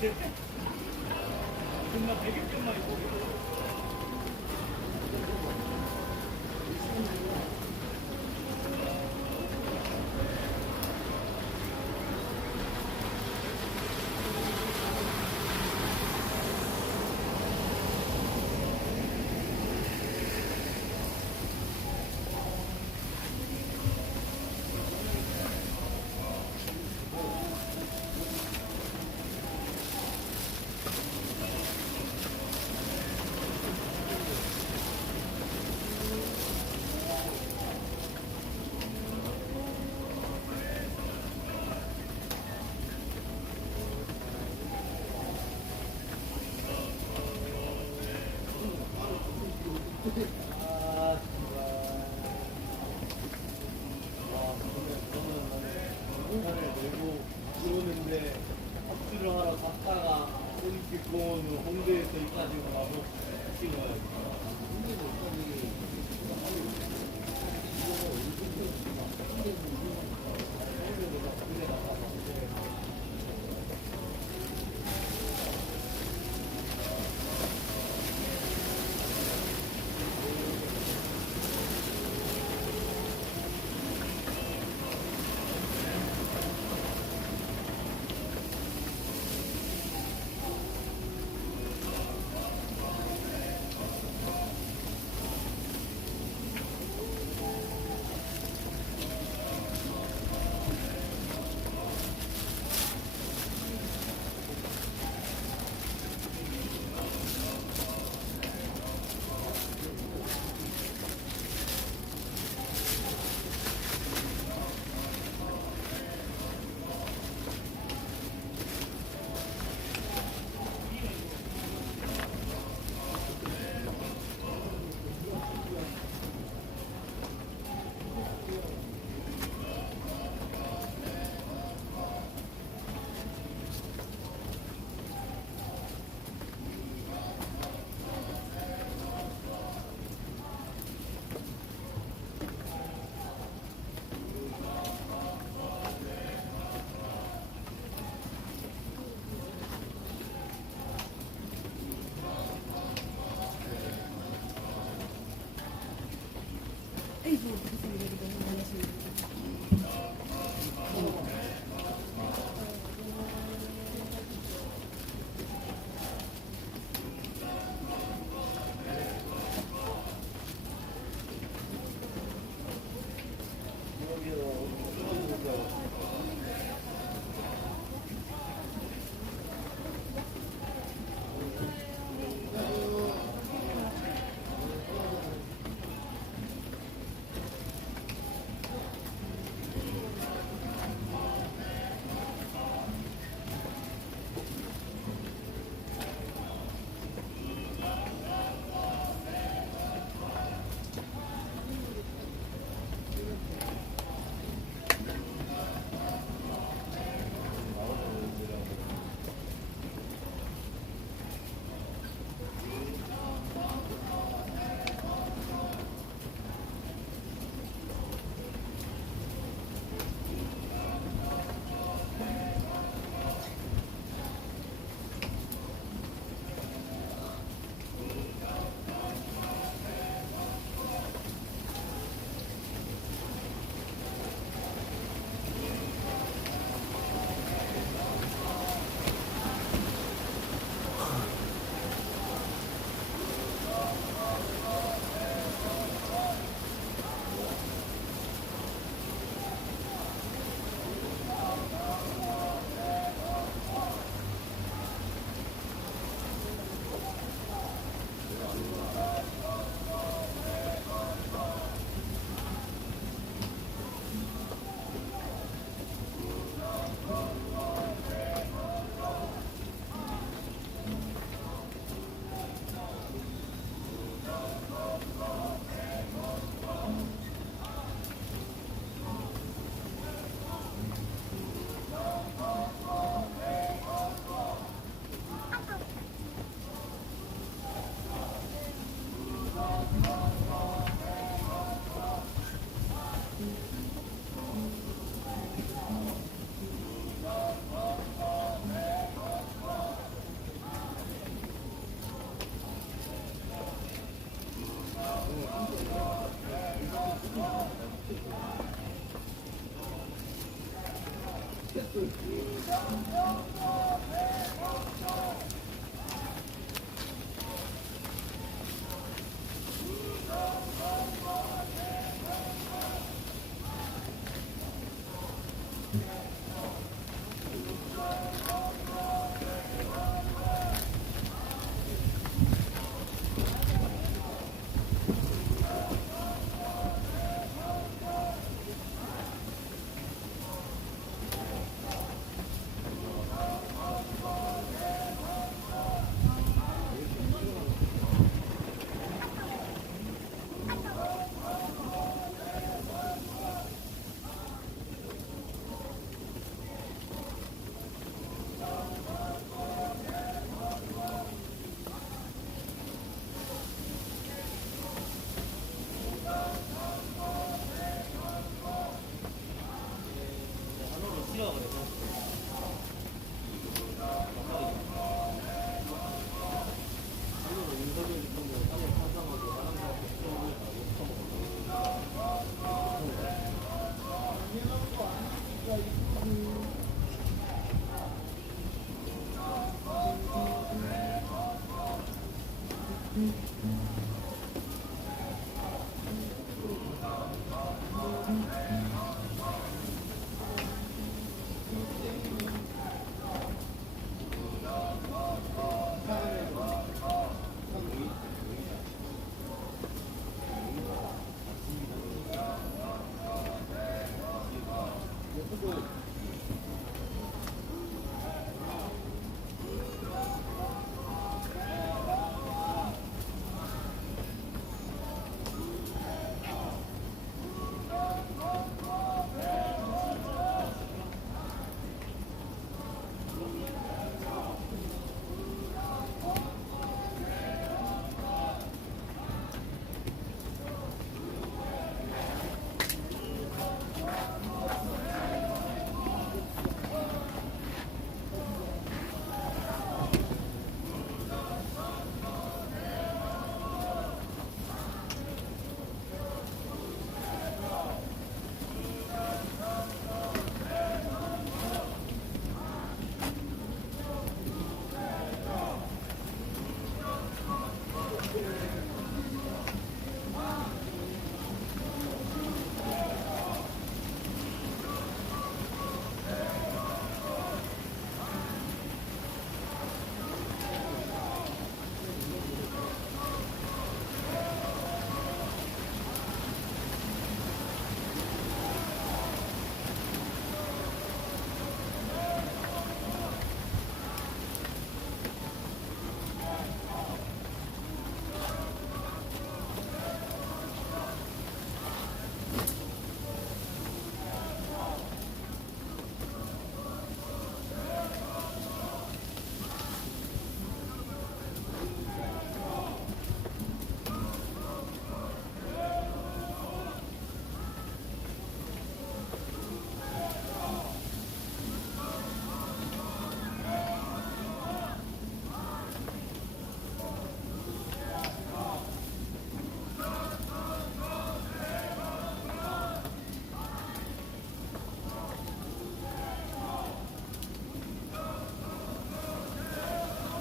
금방 100일점만 있고. 합주를 하러 갔다가 올림픽 공원으로 홍대에서 이까지고 가고 찍어요.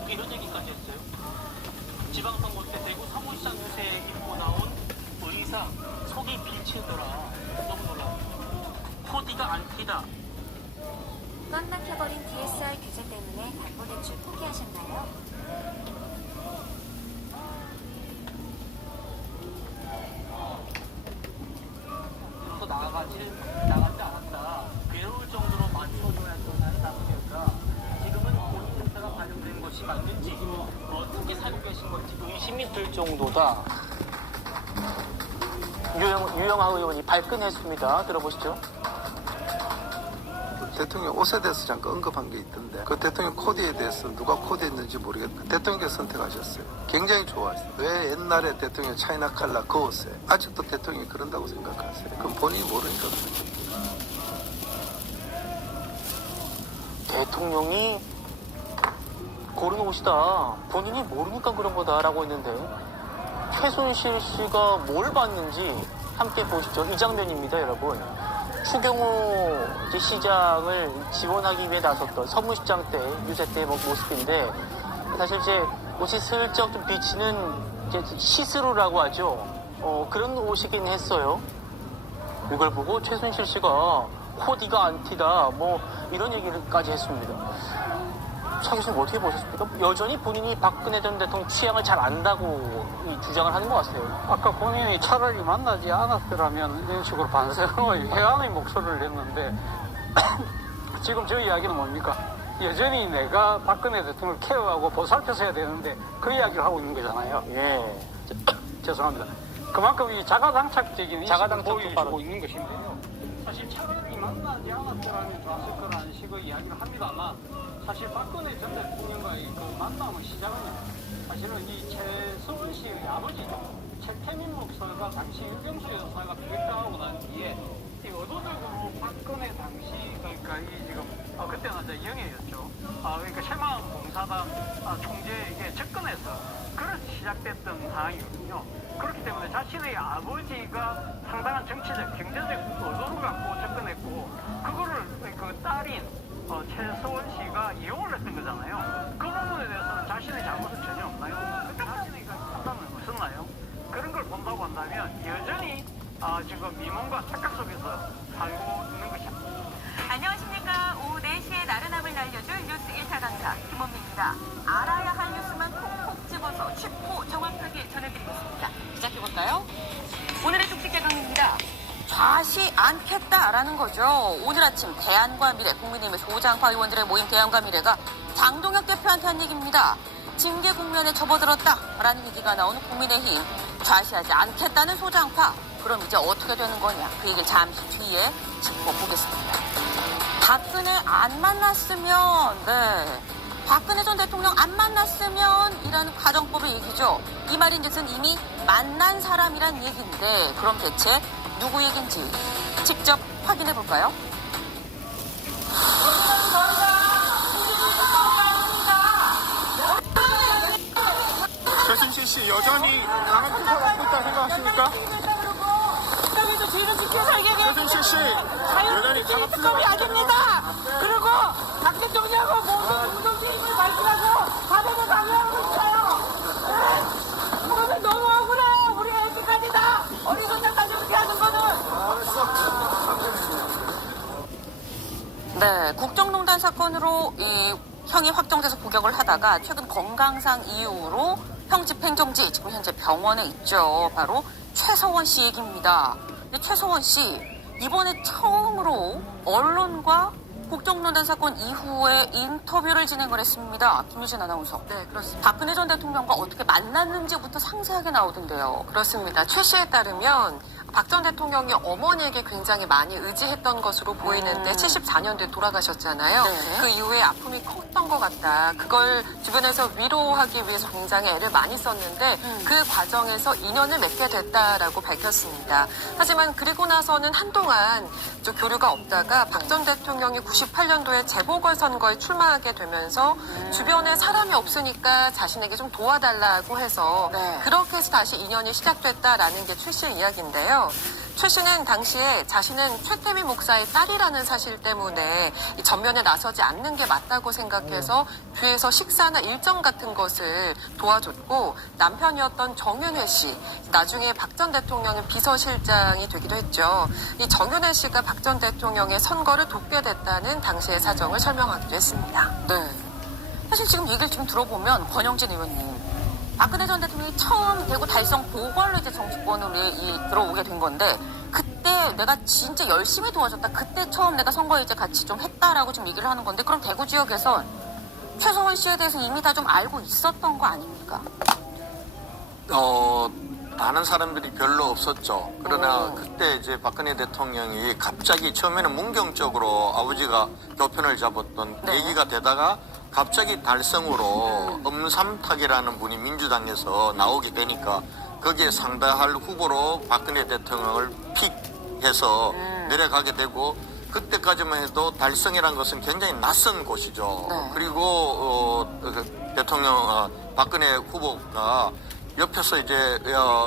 이런 얘기까지 했어요. 지방선거 때 대구 서구시장 유세에 입고 나온 의상 속이 비치더라. 너무 놀라. 코디가 안 튀다. 꽉 막혀버린 DSR 규제 때문에 담보 대출 포기하셨나요? 또 나가지 않았다. 괴로울 정도로 맞춰줘야 또 나는 나쁘니까 지금은 본인 의사가 발효된 것이 맞는지 어떻게 살고 계신 건지 의심이 들 정도다. 유영하 의원이 발끈했습니다. 들어보시죠. 대통령 옷에 대해서 잠깐 언급한 게 있던데 그 대통령 코디에 대해서 누가 코디했는지 모르겠는데 대통령께서 선택하셨어요. 굉장히 좋아했어요. 왜 옛날에 대통령 차이나 칼라 그 옷에 아직도 대통령이 그런다고 생각하세요? 그건 본인이 모르니까 그렇죠. 대통령이 고른 옷이다. 본인이 모르니까 그런 거다라고 했는데 최순실 씨가 뭘 봤는지 함께 보시죠. 이 장면입니다, 여러분. 추경호 이제 시장을 지원하기 위해 나섰던 선무시장 때, 유세 때 모습인데, 사실 이제 옷이 슬쩍 좀 비치는 이제 시스루라고 하죠. 그런 옷이긴 했어요. 이걸 보고 최순실 씨가 코디가 안티다, 뭐 이런 얘기까지 했습니다. 차 교수님 어떻게 보셨습니까? 여전히 본인이 박근혜 전 대통령 취향을 잘 안다고 주장을 하는 것 같아요. 아까 본인이 차라리 만나지 않았더라면 이런 식으로 반성을 해안의 목소리를 냈는데 지금 저 이야기는 뭡니까? 여전히 내가 박근혜 대통령을 케어하고 보살펴서야 되는데 그 이야기를 하고 있는 거잖아요. 예. 죄송합니다. 그만큼 이 자가당착적인 자가당착 인식을 보여주고 있는 것인데요. 사실 차라리 만나지 않았더라면 좋았을 거라는 식의 이야기를 합니다만 사실 박근혜 전 대통령과의 그 만남의 시작은요. 사실은 이 최서원 씨의 아버지 최태민 목사가 당시 유경수 여사가 비핵당하고 난 뒤에 이 의도적으로 박근혜 당시 그러니까 이 지금 그때는 이제 영예였죠. 그러니까 새마을 봉사단 총재에게 접근해서 그래서 시작됐던 상황이거든요. 그렇기 때문에 자신의 아버지가 상당한 정치적, 경제적 의도를 갖고 접근했고 그거를 그 딸인 최서원 씨가 이용을 했던 거잖아요. 그 부분에 대해서는 자신의 잘못은 전혀 없나요? 그때 자신의 그 판단은 없었나요? 그런 걸 본다고 한다면 여전히 지금 미문과 착각 속에서 살고 있는 것입니다. 안녕하십니까. 오후 4시에 나른함을 날려줄 뉴스 1타 강사 김원미입니다. 알아야 할 뉴스만 콕콕 집어서 쉽고 정확하게 전해드리겠습니다. 시작해볼까요? 오늘의 특집 개강입니다. 좌시 않겠다라는 거죠. 오늘 아침 대안과 미래, 국민의힘의 소장파 의원들의 모임 대안과 미래가 장동혁 대표한테 한 얘기입니다. 징계 국면에 접어들었다라는 얘기가 나오는 국민의힘. 좌시하지 않겠다는 소장파. 그럼 이제 어떻게 되는 거냐? 그 얘기를 잠시 뒤에 짚어보겠습니다. 박근혜 안 만났으면, 박근혜 전 대통령 안 만났으면 이라는 가정법의 얘기죠. 이 말인즉슨 이미 만난 사람이란 얘기인데 그럼 대체 누구 얘기인지 직접 확인해 볼까요? 최순실 씨 여전히 강한 투사를 갖고 있다고 생각하십니까? 최순실 씨 여전히 강한 투사를 갖고 아닙니다. 그리고 박 대통령하고 모든 공동체임을 밝히라고 사대를 강요하고 있어요. 오늘 너무 억울해요. 우리 애기까지 다 어리석다까지 이렇게 하는 거는. 네, 국정농단 사건으로 이 형이 확정돼서 복역을 하다가 최근 건강상 이유로 형 집행정지, 지금 현재 병원에 있죠. 바로 최서원 씨 얘기입니다. 근데 최서원 씨 이번에 처음으로 언론과 국정농단 사건 이후에 인터뷰를 진행을 했습니다. 김유진 아나운서. 네, 그렇습니다. 박근혜 전 대통령과 어떻게 만났는지부터 상세하게 나오던데요. 그렇습니다. 최 씨에 따르면 박 전 대통령이 어머니에게 굉장히 많이 의지했던 것으로 보이는데 74년도에 돌아가셨잖아요. 네. 그 이후에 아픔이 컸던 것 같다. 그걸 주변에서 위로하기 위해서 굉장히 애를 많이 썼는데 그 과정에서 인연을 맺게 됐다라고 밝혔습니다. 하지만 그리고 나서는 한동안 좀 교류가 없다가 박 전 대통령이 98년도에 재보궐선거에 출마하게 되면서 주변에 사람이 없으니까 자신에게 좀 도와달라고 해서 네. 그렇게 해서 다시 인연이 시작됐다라는 게 최 씨의 이야기인데요. 최 씨는 당시에 자신은 최태민 목사의 딸이라는 사실 때문에 이 전면에 나서지 않는 게 맞다고 생각해서 뒤에서 식사나 일정 같은 것을 도와줬고 남편이었던 정윤회 씨, 나중에 박 전 대통령의 비서실장이 되기도 했죠. 이 정윤회 씨가 박 전 대통령의 선거를 돕게 됐다는 당시의 사정을 설명하기도 했습니다. 네. 사실 지금 얘기를 좀 들어보면 권영진 의원님, 박근혜 전 대통령이 처음 대구 달성 보궐로 이제 정치권으로 들어오게 된 건데 그때 내가 진짜 열심히 도와줬다. 그때 처음 내가 선거에 이제 같이 좀 했다라고 좀 얘기를 하는 건데 그럼 대구 지역에선 최서원 씨에 대해서 이미 다 좀 알고 있었던 거 아닙니까? 아는 사람들이 별로 없었죠. 그러나 그때 이제 박근혜 대통령이 갑자기 처음에는 문경적으로 아버지가 교편을 잡았던 계기가 되다가 갑자기 달성으로 엄삼탁이라는 분이 민주당에서 나오게 되니까 거기에 상대할 후보로 박근혜 대통령을 픽해서 내려가게 되고 그때까지만 해도 달성이라는 것은 굉장히 낯선 곳이죠. 그리고 대통령 박근혜 후보가 옆에서 이제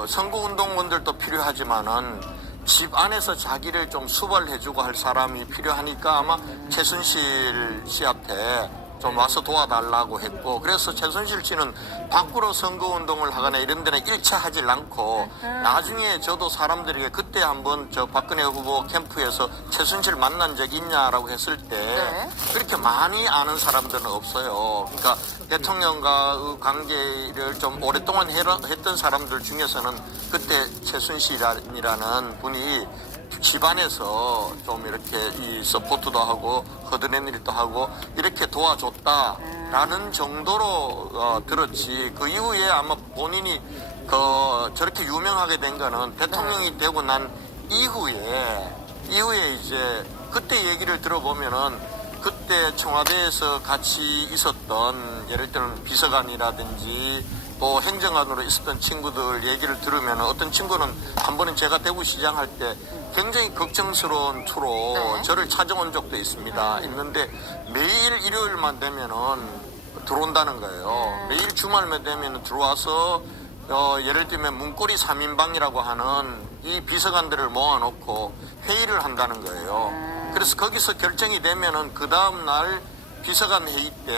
선거운동원들도 필요하지만은 집 안에서 자기를 좀 수발해주고 할 사람이 필요하니까 아마 최순실 씨한테 좀 와서 도와달라고 했고, 그래서 최순실 씨는 밖으로 선거운동을 하거나 이런 데는 1차 하질 않고 나중에 저도 사람들에게 그때 한번 저 박근혜 후보 캠프에서 최순실 만난 적 있냐라고 했을 때 그렇게 많이 아는 사람들은 없어요. 그러니까 대통령과의 관계를 좀 오랫동안 했던 사람들 중에서는 그때 최순실이라는 분이 집안에서 좀 이렇게 이 서포트도 하고 허드렛 일도 하고 이렇게 도와줬다라는 정도로 들었지. 그 이후에 아마 본인이 저렇게 유명하게 된 거는 대통령이 되고 난 이후에 이제 그때 얘기를 들어보면은 그때 청와대에서 같이 있었던 예를 들면 비서관이라든지 또 행정관으로 있었던 친구들 얘기를 들으면 어떤 친구는 한 번은 제가 대구시장 할 때 굉장히 걱정스러운 투로 저를 찾아온 적도 있는데 매일 일요일만 되면은 들어온다는 거예요. 매일 주말만 되면 들어와서 예를 들면 문고리 3인방이라고 하는 이 비서관들을 모아놓고 회의를 한다는 거예요. 그래서 거기서 결정이 되면은 그 다음날 비서관 회의 때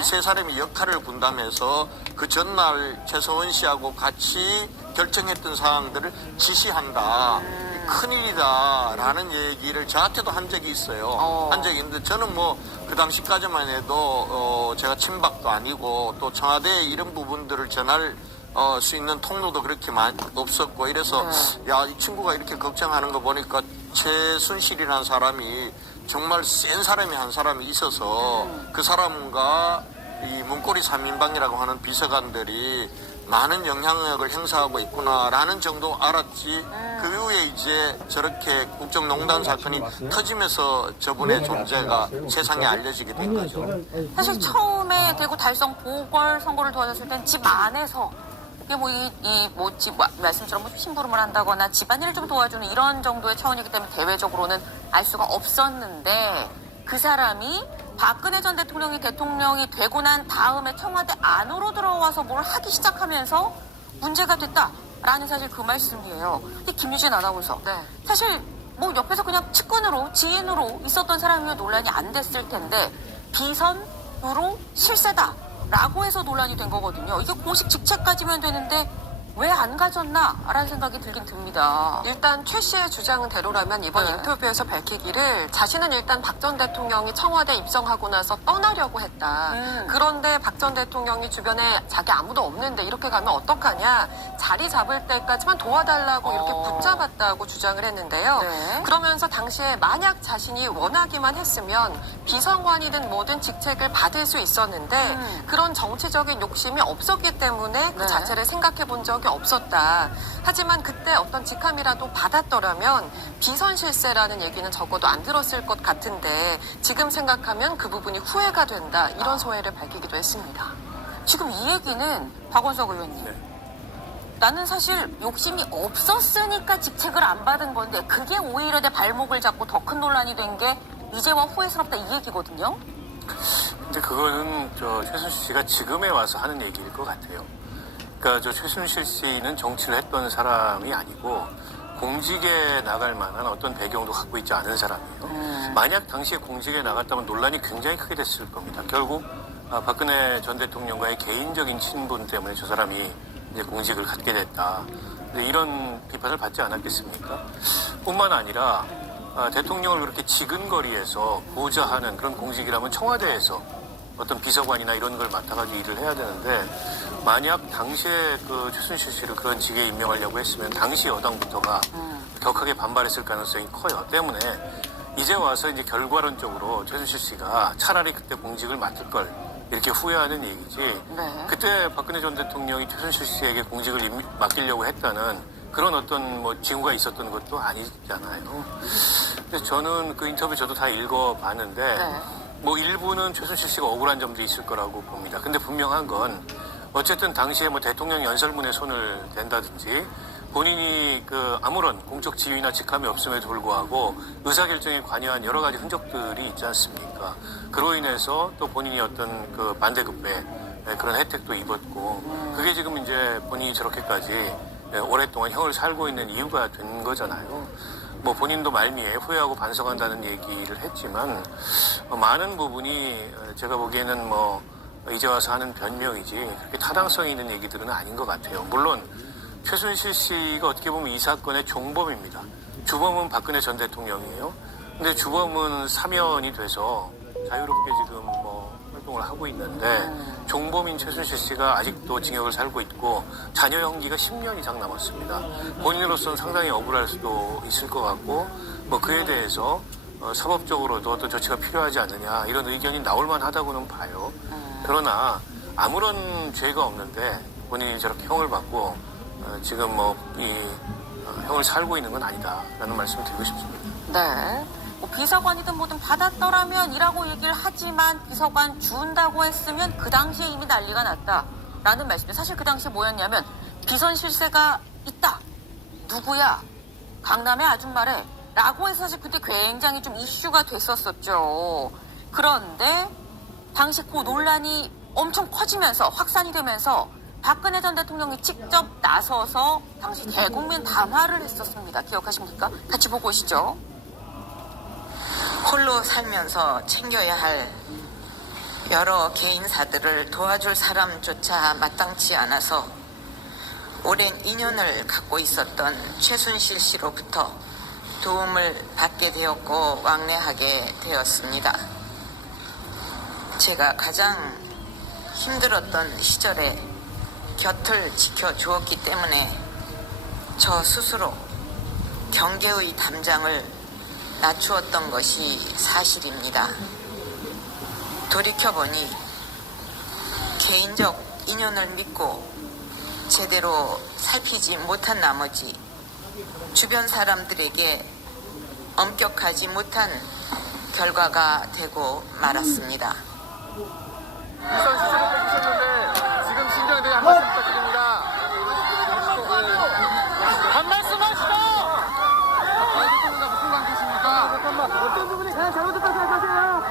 이 세 사람이 역할을 분담해서 그 전날 최서원 씨하고 같이 결정했던 사항들을 지시한다. 큰일이다라는 얘기를 저한테도 한 적이 있어요. 한 적이 있는데 저는 뭐 그 당시까지만 해도 제가 친박도 아니고 또 청와대에 이런 부분들을 전할 수 있는 통로도 그렇게 많이 없었고 이래서 야, 이 친구가 이렇게 걱정하는 거 보니까 최순실이라는 사람이 정말 센 사람이 한 사람이 있어서 그 사람과 이 문고리 3인방이라고 하는 비서관들이 많은 영향력을 행사하고 있구나라는 정도 알았지. 그 이후에 이제 저렇게 국정농단 사건이 터지면서 저분의 존재가 세상에 알려지게 된 거죠. 사실 처음에 대구 달성 보궐선거를 도와줬을 땐 집 안에서 이게 말씀처럼 뭐 심부름을 한다거나 집안일을 좀 도와주는 이런 정도의 차원이기 때문에 대외적으로는 알 수가 없었는데 그 사람이 박근혜 전 대통령이 되고 난 다음에 청와대 안으로 들어와서 뭘 하기 시작하면서 문제가 됐다라는 사실 그 말씀이에요. 근데 김유진 아나운서 사실 뭐 옆에서 그냥 측근으로 지인으로 있었던 사람이면 논란이 안 됐을 텐데 비선으로 실세다라고 해서 논란이 된 거거든요. 이게 공식 직책까지면 되는데 왜 안 가졌나라는 생각이 들긴 듭니다. 일단 최 씨의 주장대로라면 이번 인터뷰에서 밝히기를 자신은 일단 박 전 대통령이 청와대 입성하고 나서 떠나려고 했다. 그런데 박 전 대통령이 주변에 자기 아무도 없는데 이렇게 가면 어떡하냐. 자리 잡을 때까지만 도와달라고 이렇게 붙잡았다고 주장을 했는데요. 그러면서 당시에 만약 자신이 원하기만 했으면 비서관이든 뭐든 직책을 받을 수 있었는데 그런 정치적인 욕심이 없었기 때문에 그 자체를 생각해 본 적이 없었다. 하지만 그때 어떤 직함이라도 받았더라면 비선 실세라는 얘기는 적어도 안 들었을 것 같은데 지금 생각하면 그 부분이 후회가 된다. 이런 소회를 밝히기도 했습니다. 지금 이 얘기는 박원석 의원님. 나는 사실 욕심이 없었으니까 직책을 안 받은 건데 그게 오히려 내 발목을 잡고 더 큰 논란이 된 게 이제와 후회스럽다 이 얘기거든요. 근데 그거는 최순실 씨가 지금에 와서 하는 얘기일 것 같아요. 그러니까 최순실 씨는 정치를 했던 사람이 아니고 공직에 나갈 만한 어떤 배경도 갖고 있지 않은 사람이에요. 만약 당시에 공직에 나갔다면 논란이 굉장히 크게 됐을 겁니다. 결국 박근혜 전 대통령과의 개인적인 친분 때문에 저 사람이 이제 공직을 갖게 됐다. 근데 이런 비판을 받지 않았겠습니까? 뿐만 아니라 대통령을 그렇게 지근거리에서 보좌하는 그런 공직이라면 청와대에서 어떤 비서관이나 이런 걸 맡아가지고 일을 해야 되는데 만약 당시에 그 최순실 씨를 그런 직에 임명하려고 했으면 당시 여당부터가 격하게 반발했을 가능성이 커요. 때문에 이제 와서 이제 결과론적으로 최순실 씨가 차라리 그때 공직을 맡을 걸 이렇게 후회하는 얘기지. 그때 박근혜 전 대통령이 최순실 씨에게 공직을 맡기려고 했다는 그런 어떤 뭐 징후가 있었던 것도 아니잖아요. 그래서 저는 그 인터뷰 저도 다 읽어봤는데 뭐 일부는 최순실 씨가 억울한 점도 있을 거라고 봅니다. 근데 분명한 건 어쨌든 당시에 뭐 대통령 연설문에 손을 댄다든지 본인이 그 아무런 공적 지위나 직함이 없음에도 불구하고 의사결정에 관여한 여러 가지 흔적들이 있지 않습니까? 그로 인해서 또 본인이 어떤 그 반대급배 그런 혜택도 입었고 그게 지금 이제 본인이 저렇게까지 오랫동안 형을 살고 있는 이유가 된 거잖아요. 뭐 본인도 말미에 후회하고 반성한다는 얘기를 했지만 많은 부분이 제가 보기에는 뭐 이제 와서 하는 변명이지 그렇게 타당성이 있는 얘기들은 아닌 것 같아요. 물론 최순실 씨가 어떻게 보면 이 사건의 종범입니다. 주범은 박근혜 전 대통령이에요. 근데 주범은 사면이 돼서 자유롭게 지금 뭐 활동을 하고 있는데 종범인 최순실 씨가 아직도 징역을 살고 있고 자녀 형기가 10년 이상 남았습니다. 본인으로서는 상당히 억울할 수도 있을 것 같고 뭐 그에 대해서 사법적으로도 어떤 조치가 필요하지 않느냐 이런 의견이 나올 만하다고는 봐요. 그러나 아무런 죄가 없는데 본인이 저렇게 형을 받고 지금 뭐 형을 살고 있는 건 아니다라는 말씀을 드리고 싶습니다. 네. 뭐 비서관이든 뭐든 받았더라면 이라고 얘기를 하지만 비서관 준다고 했으면 그 당시에 이미 난리가 났다라는 말씀이 사실 그 당시에 뭐였냐면 비선 실세가 있다. 누구야? 강남의 아줌마래. 라고 해서 사실 그때 굉장히 좀 이슈가 됐었었죠. 그런데 당시 그 논란이 엄청 커지면서 확산이 되면서 박근혜 전 대통령이 직접 나서서 당시 대국민 담화를 했었습니다. 기억하십니까? 같이 보고 오시죠. 홀로 살면서 챙겨야 할 여러 개인사들을 도와줄 사람조차 마땅치 않아서 오랜 인연을 갖고 있었던 최순실 씨로부터 도움을 받게 되었고 왕래하게 되었습니다. 제가 가장 힘들었던 시절에 곁을 지켜주었기 때문에 저 스스로 경계의 담장을 낮추었던 것이 사실입니다. 돌이켜보니 개인적 인연을 믿고 제대로 살피지 못한 나머지 주변 사람들에게 엄격하지 못한 결과가 되고 말았습니다. 비선 실세로 뽑히셨는데 지금 심정에 대해 한 말씀 부탁드립니다. 한 말씀 하시죠! 대통령과 무슨 관계십니까? 잠깐만, 어떤 부분이 가장 잘못됐다고 생각하세요?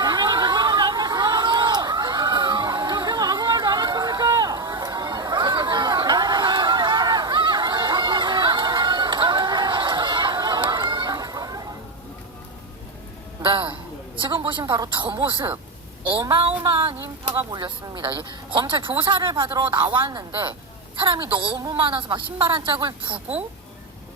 분명히 대통령이 안 말씀하라고! 대통령 아무 말도 안 했습니까? 네. 지금 보신 바로 저 모습. 어마어마한 인파가 몰렸습니다. 검찰 조사를 받으러 나왔는데 사람이 너무 많아서 막 신발 한 짝을 두고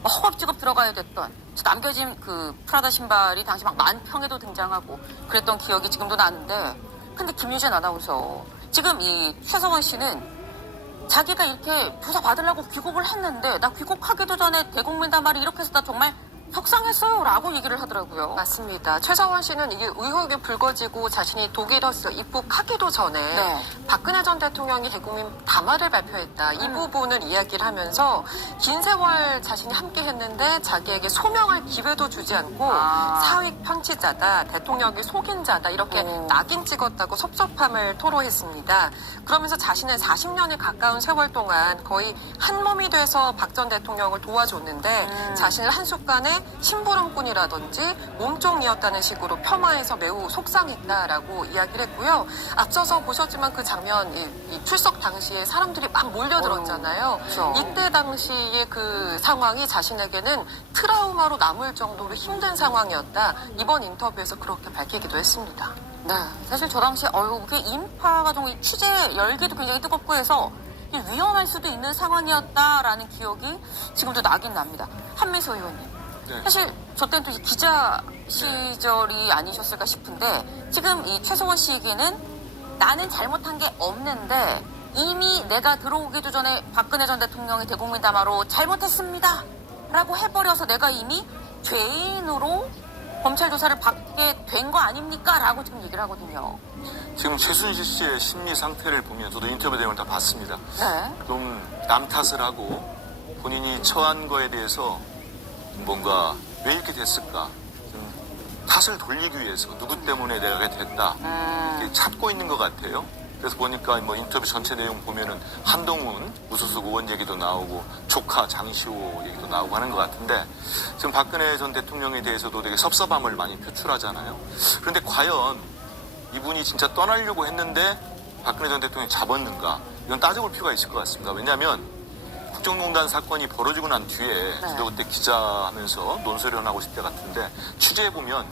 허겁지겁 들어가야 됐던 남겨진 그 프라다 신발이 당시 막 만평에도 등장하고 그랬던 기억이 지금도 나는데 근데 김유진 아나운서 지금 이 최성원 씨는 자기가 이렇게 조사 받으려고 귀국을 했는데 나 귀국하기도 전에 대국민 담화를 이렇게 해서 나 정말 속상했어요 라고 얘기를 하더라고요. 맞습니다. 최성원 씨는 이게 의혹이 불거지고 자신이 독일에서 입국하기도 전에 네. 박근혜 전 대통령이 대국민 담화를 발표했다. 이 부분을 이야기를 하면서 긴 세월 자신이 함께 했는데 자기에게 소명할 기회도 주지 않고 사익 편취자다. 대통령이 속인 자다. 이렇게 낙인 찍었다고 섭섭함을 토로했습니다. 그러면서 자신은 40년에 가까운 세월 동안 거의 한 몸이 돼서 박 전 대통령을 도와줬는데 자신을 한순간에 심부름꾼이라든지 몸종이었다는 식으로 폄하해서 매우 속상했다라고 이야기를 했고요. 앞서서 보셨지만 그 장면, 이 출석 당시에 사람들이 막 몰려들었잖아요. 그렇죠. 이때 당시의 그 상황이 자신에게는 트라우마로 남을 정도로 힘든 상황이었다. 이번 인터뷰에서 그렇게 밝히기도 했습니다. 네. 사실 저 당시에 그게 인파가 좀 취재 열기도 굉장히 뜨겁고 해서 위험할 수도 있는 상황이었다라는 기억이 지금도 나긴 납니다. 한민서 의원님. 네. 사실 저 때는 또 이제 기자 시절이 아니셨을까 싶은데 지금 이 최성원 씨에게는 나는 잘못한 게 없는데 이미 내가 들어오기도 전에 박근혜 전 대통령의 대국민 담화로 잘못했습니다 라고 해버려서 내가 이미 죄인으로 검찰 조사를 받게 된 거 아닙니까? 라고 지금 얘기를 하거든요. 지금 최순실 씨의 심리 상태를 보면 저도 인터뷰 내용을 다 봤습니다. 네. 좀 남 탓을 하고 본인이 처한 거에 대해서 뭔가 왜 이렇게 됐을까? 좀 탓을 돌리기 위해서 누구 때문에 내가 이렇게 됐다. 이렇게 찾고 있는 것 같아요. 그래서 보니까 뭐 인터뷰 전체 내용 보면은 한동훈 무소속 의원 얘기도 나오고 조카 장시호 얘기도 나오고 하는 것 같은데 지금 박근혜 전 대통령에 대해서도 되게 섭섭함을 많이 표출하잖아요. 그런데 과연 이분이 진짜 떠나려고 했는데 박근혜 전 대통령이 잡았는가? 이건 따져볼 필요가 있을 것 같습니다. 왜냐하면 국정농단 사건이 벌어지고 난 뒤에 저도 그때 기자하면서 논설위원하고 있을 때 같은데 취재해보면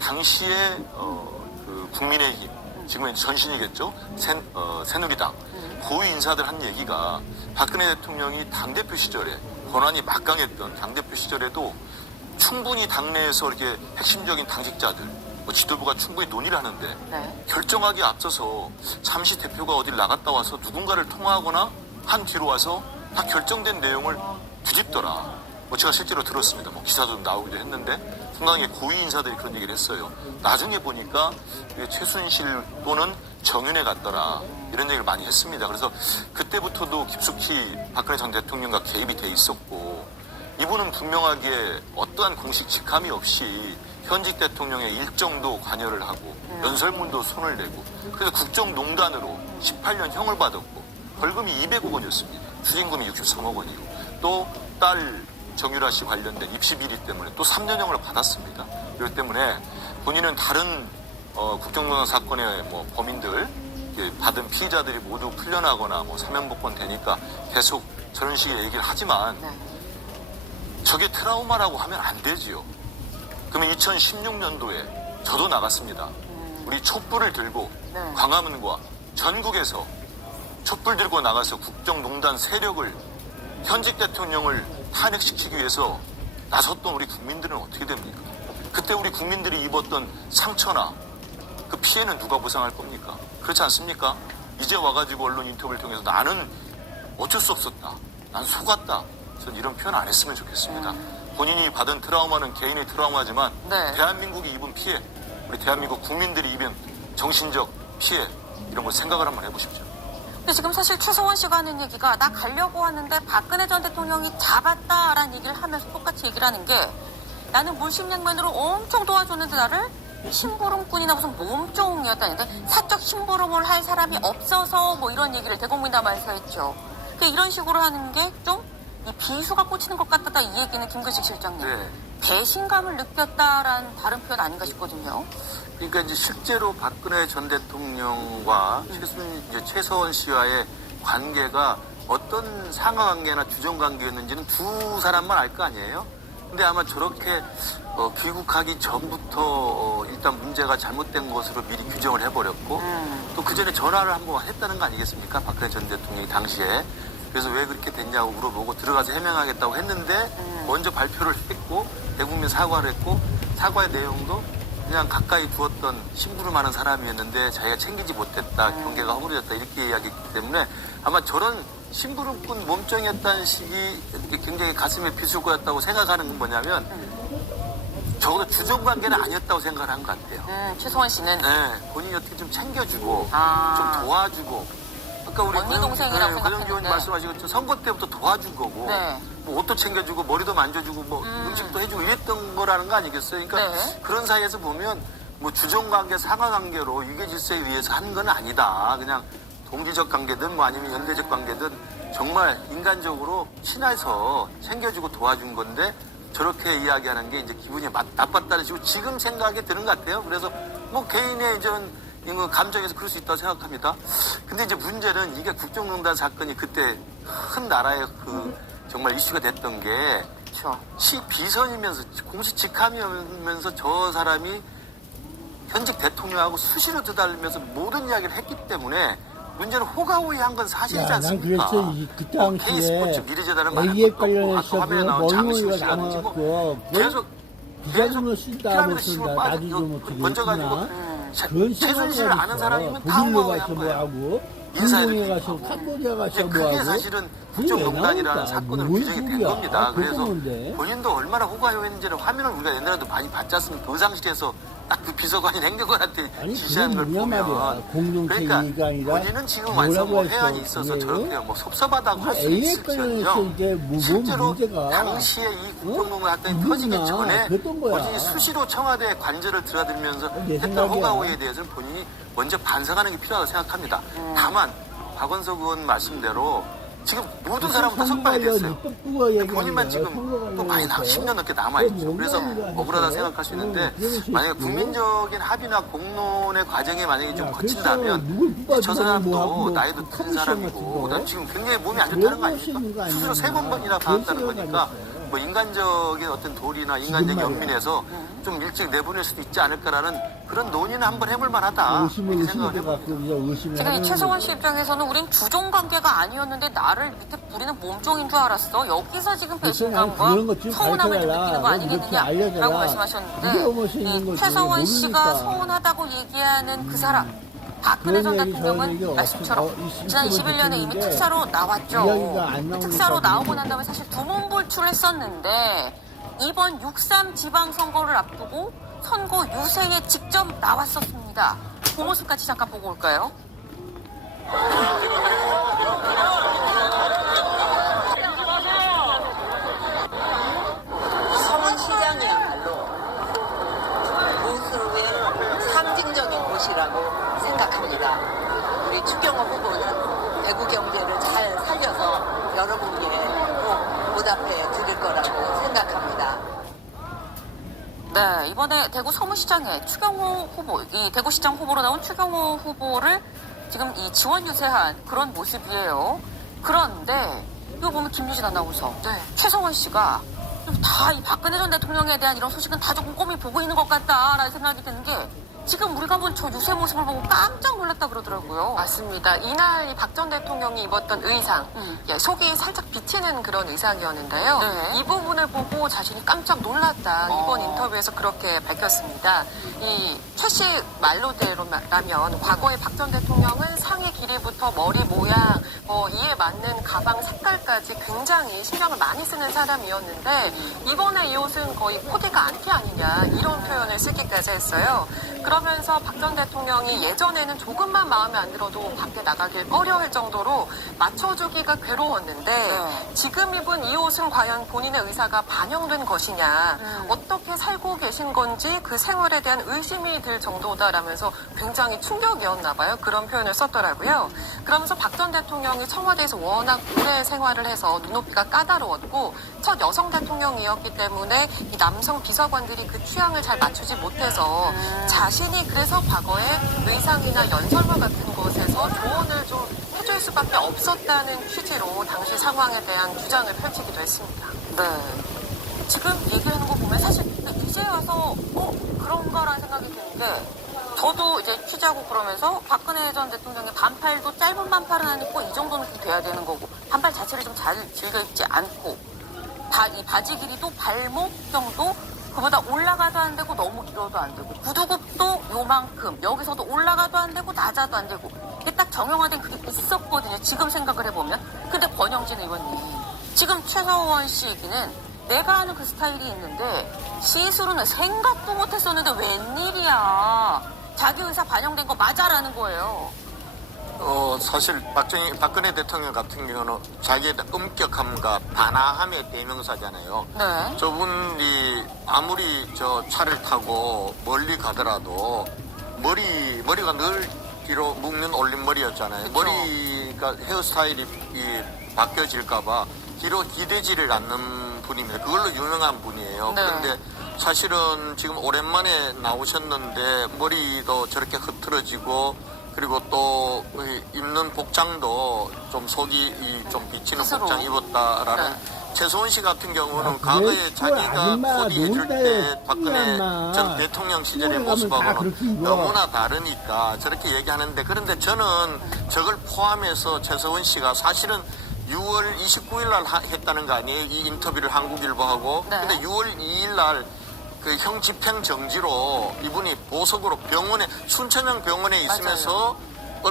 당시에 그 국민의힘 지금은 전신이겠죠. 새누리당 고위 인사들 한 얘기가 박근혜 대통령이 당대표 시절에 권한이 막강했던 당대표 시절에도 충분히 당내에서 이렇게 핵심적인 당직자들 지도부가 충분히 논의를 하는데 결정하기에 앞서서 잠시 대표가 어딜 나갔다 와서 누군가를 통화하거나 한 뒤로 와서 다 결정된 내용을 뒤집더라. 제가 실제로 들었습니다. 기사도 나오기도 했는데 상당히 고위 인사들이 그런 얘기를 했어요. 나중에 보니까 최순실 또는 정윤회 같더라. 이런 얘기를 많이 했습니다. 그래서 그때부터도 깊숙이 박근혜 전 대통령과 개입이 돼 있었고 이분은 분명하게 어떠한 공식 직함이 없이 현직 대통령의 일정도 관여를 하고 연설문도 손을 내고 그래서 국정농단으로 18년 형을 받았고 벌금이 200억 원이었습니다. 추징금이 63억 원이고 또 딸 정유라 씨 관련된 입시 비리 때문에 또 3년형을 받았습니다. 그렇기 때문에 본인은 다른 국정농단 사건의 범인들 받은 피의자들이 모두 풀려나거나 사면복권 되니까 계속 저런 식의 얘기를 하지만 저게 트라우마라고 하면 안 되지요. 그러면 2016년도에 저도 나갔습니다. 우리 촛불을 들고 광화문과 전국에서 촛불 들고 나가서 국정농단 세력을 현직 대통령을 탄핵시키기 위해서 나섰던 우리 국민들은 어떻게 됩니까? 그때 우리 국민들이 입었던 상처나 그 피해는 누가 보상할 겁니까? 그렇지 않습니까? 이제 와가지고 언론 인터뷰를 통해서 나는 어쩔 수 없었다. 난 속았다. 전 이런 표현 안 했으면 좋겠습니다. 본인이 받은 트라우마는 개인의 트라우마지만 대한민국이 입은 피해, 우리 대한민국 국민들이 입은 정신적 피해 이런 걸 생각을 한번 해보십시오. 근데 지금 사실 최소원 씨가 하는 얘기가 나 가려고 하는데 박근혜 전 대통령이 잡았다라는 얘기를 하면서 똑같이 얘기를 하는 게 나는 물심양면으로 엄청 도와줬는데 나를 심부름꾼이나 무슨 몸종이었다는데 사적 심부름을 할 사람이 없어서 이런 얘기를 대국민담화에서 했죠. 이런 식으로 하는 게 좀 비수가 꽂히는 것 같다 이 얘기는 김근식 실장님. 배신감을 느꼈다라는 다른 표현 아닌가 싶거든요. 그러니까 이제 실제로 박근혜 전 대통령과 최서원 씨와의 관계가 어떤 상하관계나 주정관계였는지는 두 사람만 알 거 아니에요? 근데 아마 저렇게 귀국하기 전부터 일단 문제가 잘못된 것으로 미리 규정을 해버렸고 또 그 전에 전화를 한번 했다는 거 아니겠습니까? 박근혜 전 대통령이 당시에. 그래서 왜 그렇게 됐냐고 물어보고 들어가서 해명하겠다고 했는데 먼저 발표를 했고 대국민 사과를 했고 사과의 내용도 그냥 가까이 두었던 심부름하는 사람이었는데 자기가 챙기지 못했다. 경계가 허물어졌다. 이렇게 이야기했기 때문에 아마 저런 심부름꾼 몸종이었다는 식이 굉장히 가슴에 비술 거였다고 생각하는 건 뭐냐면 적어도 주종관계는 아니었다고 생각을 한 것 같아요. 최소원 씨는? 네. 본인이 어떻게 좀 챙겨주고 좀 도와주고 아까 우리 언니 동생이라고 권영기 의원님 말씀하신 것처럼 선거 때부터 도와준 거고 옷도 챙겨주고 머리도 만져주고 음식도 해주고 이랬던 거라는 거 아니겠어요? 그러니까 그런 사이에서 보면 주종관계, 상하관계로 위계질서에 의해서 하는 건 아니다. 그냥 동지적 관계든 아니면 연대적 관계든 정말 인간적으로 친해서 챙겨주고 도와준 건데 저렇게 이야기하는 게 이제 기분이 나빴다는 식으로 지금 생각이 드는 것 같아요. 그래서 개인의 이건 감정에서 그럴 수 있다고 생각합니다. 근데 이제 문제는 이게 국정농단 사건이 그때 큰 나라의 정말 이슈가 됐던 게 시 비선이면서 공식 직함이면서 저 사람이 현직 대통령하고 수시로 드달리면서 모든 이야기를 했기 때문에 문제는 호가호위한 건 사실이지 않습니까? 난 그랬지. 그 당시에 K스포츠 미래재단을 말할 A에 것도 없고 아까 화면에 나온 장미수 씨라든지 계속 기자들만 쓴다고 쓴다. 나도 좀 어떻게 번져가지고 그런 최순실을 아는 사람이면 다 독일로 호가호위 가서 한 거야. 뭐하고 인사해도 중동에 가서 캄보디아 가서 그게 뭐하고 사실은 국정농단이라는 사건으로 규정이 된 겁니다. 그래서 본인도 얼마나 호가호위했는지를 화면을 우리가 옛날에도 많이 봤지 않습니까? 의상실에서 딱 그 비서관이 행정관한테 지시하는 걸 보면 그러니까 본인은 지금 완전 해안이 있어서 저렇게 섭섭하다고 할 수 있을지언정 실제로 당시에 이 국정농단 사건이 터지기 전에 본인이 수시로 청와대 관저를 드나들면서 했던 호가호위에 대해서는 본인이 먼저 반성하는 게 필요하다고 생각합니다. 다만 박원석 의원 말씀대로 지금 모든 사람은 다 석방이 됐어요. 본인만 지금 또 많이 10년 넘게 남아있죠. 그래서 억울하다 생각할 수 있는데 만약에 국민적인 합의나 공론의 과정이 만약에 좀 거친다면 저 사람도 나이도 큰 사람이고 그다음에 지금 굉장히 몸이 안 좋다는 거 아닙니까? 수술을 3번이나 받았다는 거니까 뭐 인간적인 어떤 도리나 인간적 연민에서 좀 일찍 내보낼 수도 있지 않을까라는 그런 논의는 한번 해볼 만하다 이렇게 생각을 해봅니다. 지금 이 최성원 씨 입장에서는 우린 주종 관계가 아니었는데 나를 밑에 부리는 몸종인 줄 알았어. 여기서 지금 배신감과 서운함을 좀 느끼는 거 아니겠느냐라고 말씀하셨는데 이 최성원 씨가 서운하다고 얘기하는 그 사람 박근혜 전 대통령은 말씀처럼 지난 21년에 이미 특사로 나왔죠. 특사로 나오고 난 다음에 사실 두문불출을 했었는데 이번 6.3 지방선거를 앞두고 선거 유세에 직접 나왔었습니다. 그 모습까지 잠깐 보고 올까요? 서문시장이야말로 보수의 상징적인 곳이라고 생각합니다. 우리 추경호 후보는 대구 경제를 잘 살려서 여러분께 꼭 보답해 드릴 거라고 생각합니다. 네, 이번에 대구 서문시장에 추경호 후보, 이 대구시장 후보로 나온 추경호 후보를 지금 이 지원 유세한 그런 모습이에요. 그런데 이거 보면 김유진 아나운서, 최성원 씨가 다 이 박근혜 전 대통령에 대한 이런 소식은 다 조금 꼼히 보고 있는 것 같다라는 생각이 드는 게 지금 우리가 본 저 유세 모습을 보고 깜짝 놀랐다 그러더라고요. 맞습니다. 이날 이 박 전 대통령이 입었던 의상, 속이 살짝 비치는 그런 의상이었는데요. 네. 이 부분을 보고 자신이 깜짝 놀랐다. 이번 인터뷰에서 그렇게 밝혔습니다. 이 최 씨 말로대로라면 과거에 박 전 대통령은 상의 길이부터 머리 모양, 이에 맞는 가방 색깔까지 굉장히 신경을 많이 쓰는 사람이었는데 이번에 이 옷은 거의 코디가 안티 아니냐 이런 표현을 쓰기까지 했어요. 그러면서 박 전 대통령이 예전에는 조금만 마음에 안 들어도 밖에 나가길 꺼려할 정도로 맞춰주기가 괴로웠는데 지금 입은 이 옷은 과연 본인의 의사가 반영된 것이냐 어떻게 살고 계신 건지 그 생활에 대한 의심이 들 정도다라면서 굉장히 충격이었나 봐요. 그런 표현을 썼더라고요. 그러면서 박 전 대통령이 청와대에서 워낙 오래 생활을 해서 눈높이가 까다로웠고 첫 여성 대통령이었기 때문에 이 남성 비서관들이 그 취향을 잘 맞추지 못해서 자신이 그래서 과거에 의상이나 연설문 같은 곳에서 조언을 좀 해줄 수밖에 없었다는 취지로 당시 상황에 대한 주장을 펼치기도 했습니다. 네. 지금 얘기하는 거 보면 사실 이제 와서 그런가라는 생각이 드는 게 저도 이제 취재하고 그러면서 박근혜 전 대통령의 반팔도 짧은 반팔은 아니고 이 정도는 좀 돼야 되는 거고 반팔 자체를 좀 잘 즐겨 입지 않고 이 바지 길이도 발목 정도 그보다 올라가도 안 되고 너무 길어도 안 되고 구두굽도 요만큼 여기서도 올라가도 안 되고 낮아도 안 되고 이게 딱 정형화된 그게 있었거든요. 지금 생각을 해보면. 근데 권영진 의원님 지금 최성원 씨 얘기는 내가 아는 그 스타일이 있는데 시술은 생각도 못했었는데 웬일이야. 자기 의사 반영된 거 맞아라는 거예요. 사실 박근혜 대통령 같은 경우는 자기의 엄격함과 단아함의 대명사잖아요. 네. 저분이 아무리 저 차를 타고 멀리 가더라도 머리가 늘 뒤로 묶는 올림머리였잖아요. 그렇죠. 머리가 헤어스타일이 바뀌어질까봐 뒤로 기대지를 않는 분입니다. 그걸로 유명한 분이에요. 네. 그런데 사실은 지금 오랜만에 나오셨는데 머리도 저렇게 흐트러지고 그리고 또 입는 복장도 좀 속이 좀 비치는 스스로. 복장 입었다라는 네. 최소원 씨 같은 경우는 과거에 자기가 코디 해줄 때 박근혜 전 대통령 시절의 모습하고는 너무나 다르니까 저렇게 얘기하는데 그런데 저는 저걸 포함해서 최소원 씨가 사실은 6월 29일 날 했다는 거 아니에요? 이 인터뷰를 한국일보하고. 네. 근데 6월 2일 날 그 형 집행 정지로 이분이 보석으로 순천향 병원에 있으면서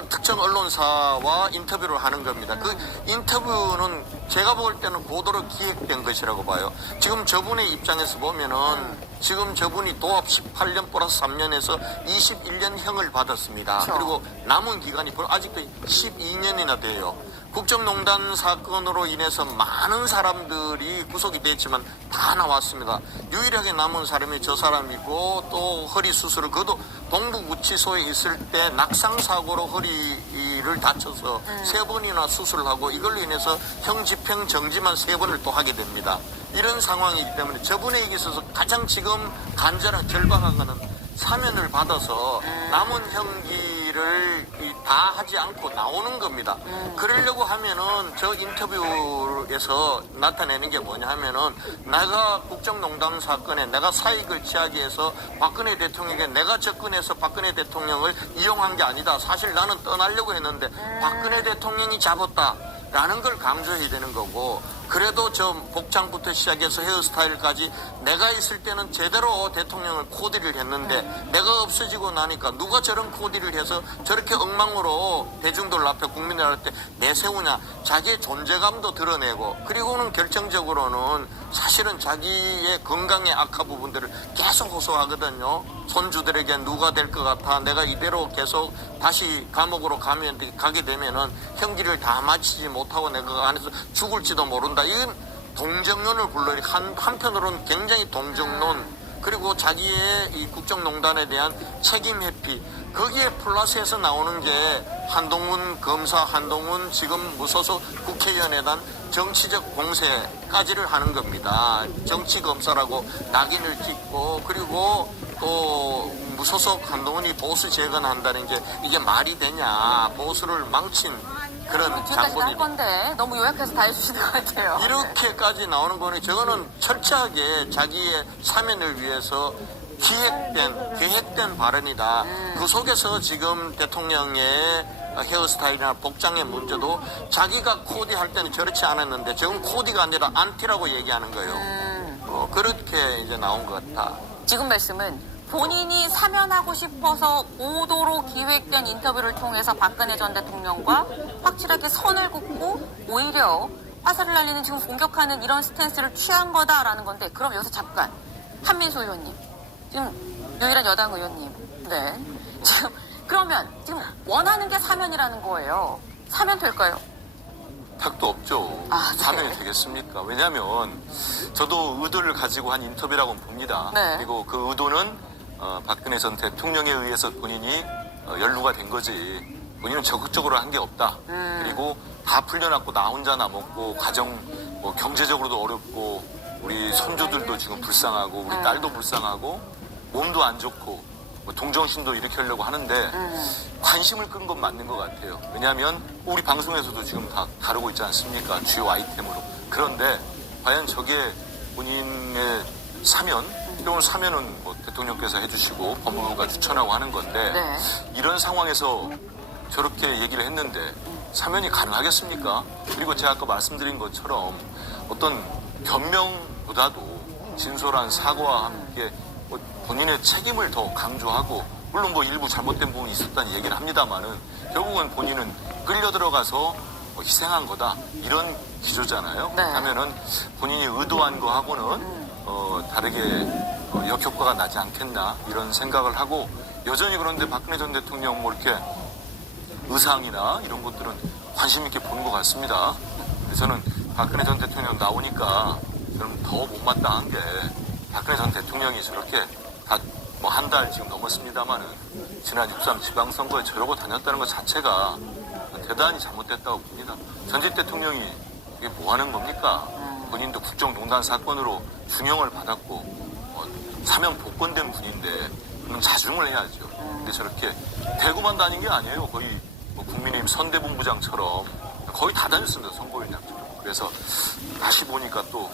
특정 언론사와 인터뷰를 하는 겁니다. 그 인터뷰는 제가 볼 때는 고도로 기획된 것이라고 봐요. 지금 저분의 입장에서 보면은 지금 저분이 도합 18년 플러스 3년에서 21년형을 받았습니다. 그렇죠. 그리고 남은 기간이 아직도 12년이나 돼요. 국정농단 사건으로 인해서 많은 사람들이 구속이 됐지만 다 나왔습니다. 유일하게 남은 사람이 저 사람이고 또 허리 수술을 그것도 동부구치소에 있을 때 낙상사고로 허리 허리를 다쳐서 3번이나 수술하고 이걸로 인해서 형 집행 정지만 3번을 또 하게 됩니다. 이런 상황이기 때문에 저분에게 있어서 가장 지금 간절한 절박한 거는 사면을 받아서 남은 형기를 다 하지 않고 나오는 겁니다. 그러려고 하면은 저 인터뷰에서 나타내는 게 뭐냐 하면은 내가 국정농단 사건에 내가 사익을 취하기 위해서 박근혜 대통령에게 내가 접근해서 박근혜 대통령을 이용한 게 아니다. 사실 나는 떠나려고 했는데 박근혜 대통령이 잡았다. 라는 걸 강조해야 되는 거고, 그래도 저 복장부터 시작해서 헤어스타일까지 내가 있을 때는 제대로 대통령을 코디를 했는데 내가 없어지고 나니까 누가 저런 코디를 해서 저렇게 엉망으로 대중들 앞에 국민들 앞에 내세우냐. 자기의 존재감도 드러내고, 그리고는 결정적으로는 사실은 자기의 건강의 악화 부분들을 계속 호소하거든요. 손주들에게 누가 될 것 같아. 내가 이대로 계속 다시 감옥으로 가게 되면은 형기를 다 마치지 못하고 내가 안에서 죽을지도 모른다. 이건 동정론을 불러리. 한편으로는 굉장히 동정론, 그리고 자기의 이 국정농단에 대한 책임 회피, 거기에 플러스해서 나오는 게 한동훈 검사, 한동훈 지금 무소속 국회의원에 대한 정치적 공세까지를 하는 겁니다. 정치 검사라고 낙인을 찍고, 그리고 또 무소속 한동훈이 보수 재건한다는 게 이게 말이 되냐. 보수를 망친 그런 장본인. 할 건데 너무 요약해서 다 해주시는 것 같아요. 이렇게까지 나오는 거는 저거는 철저하게 자기의 사면을 위해서 계획된 발언이다. 그 속에서 지금 대통령의 헤어스타일이나 복장의 문제도 자기가 코디할 때는 저렇지 않았는데 지금 코디가 아니라 안티라고 얘기하는 거예요. 그렇게 이제 나온 것 같다. 지금 말씀은 본인이 사면하고 싶어서 보도로 기획된 인터뷰를 통해서 박근혜 전 대통령과 확실하게 선을 긋고 오히려 화살을 날리는 지금 공격하는 이런 스탠스를 취한 거다라는 건데, 그럼 여기서 잠깐 한민수 의원님, 지금 유일한 여당 의원님, 네, 지금 그러면 지금 원하는 게 사면이라는 거예요. 사면 될까요? 탁도 없죠. 사면이 되겠습니까? 왜냐하면 저도 의도를 가지고 한 인터뷰라고 봅니다. 네. 그리고 그 의도는 박근혜 전 대통령에 의해서 본인이 연루가 된 거지. 본인은 적극적으로 한 게 없다. 그리고 다 풀려났고 나 혼자 남았고 가정 경제적으로도 어렵고 우리 손주들도 지금 불쌍하고 우리 딸도 불쌍하고 몸도 안 좋고 동정심도 일으키려고 하는데 관심을 끈 건 맞는 것 같아요. 왜냐하면 우리 방송에서도 지금 다 다루고 있지 않습니까? 주요 아이템으로. 그런데 과연 저게 본인의 사면, 이런 사면은 뭐 대통령께서 해주시고 법무부가 추천하고 하는 건데 이런 상황에서 저렇게 얘기를 했는데 사면이 가능하겠습니까? 그리고 제가 아까 말씀드린 것처럼 어떤 변명보다도 진솔한 사과와 함께 본인의 책임을 더 강조하고, 물론 뭐 일부 잘못된 부분이 있었다는 얘기를 합니다만은 결국은 본인은 끌려 들어가서 희생한 거다, 이런 기조잖아요. 하면은 본인이 의도한 거하고는 다르게 역효과가 나지 않겠나 이런 생각을 하고, 여전히 그런데 박근혜 전 대통령 뭐 이렇게 의상이나 이런 것들은 관심 있게 보는 것 같습니다. 그래서 저는 박근혜 전 대통령 나오니까 저는 더 못마땅한 게, 박근혜 전 대통령이 저렇게 다 뭐 한 달 지금 넘었습니다만은 지난 6.3 지방선거에 저러고 다녔다는 것 자체가 대단히 잘못됐다고 봅니다. 전직 대통령이 이게 뭐 하는 겁니까? 본인도 국정농단 사건으로 중형을 받았고 사면 복권된 분인데 그럼 자중을 해야죠. 근데 저렇게 대구만 다닌 게 아니에요. 거의 뭐 국민의힘 선대본부장처럼 거의 다 다녔습니다. 선거인장처럼. 그래서 다시 보니까 또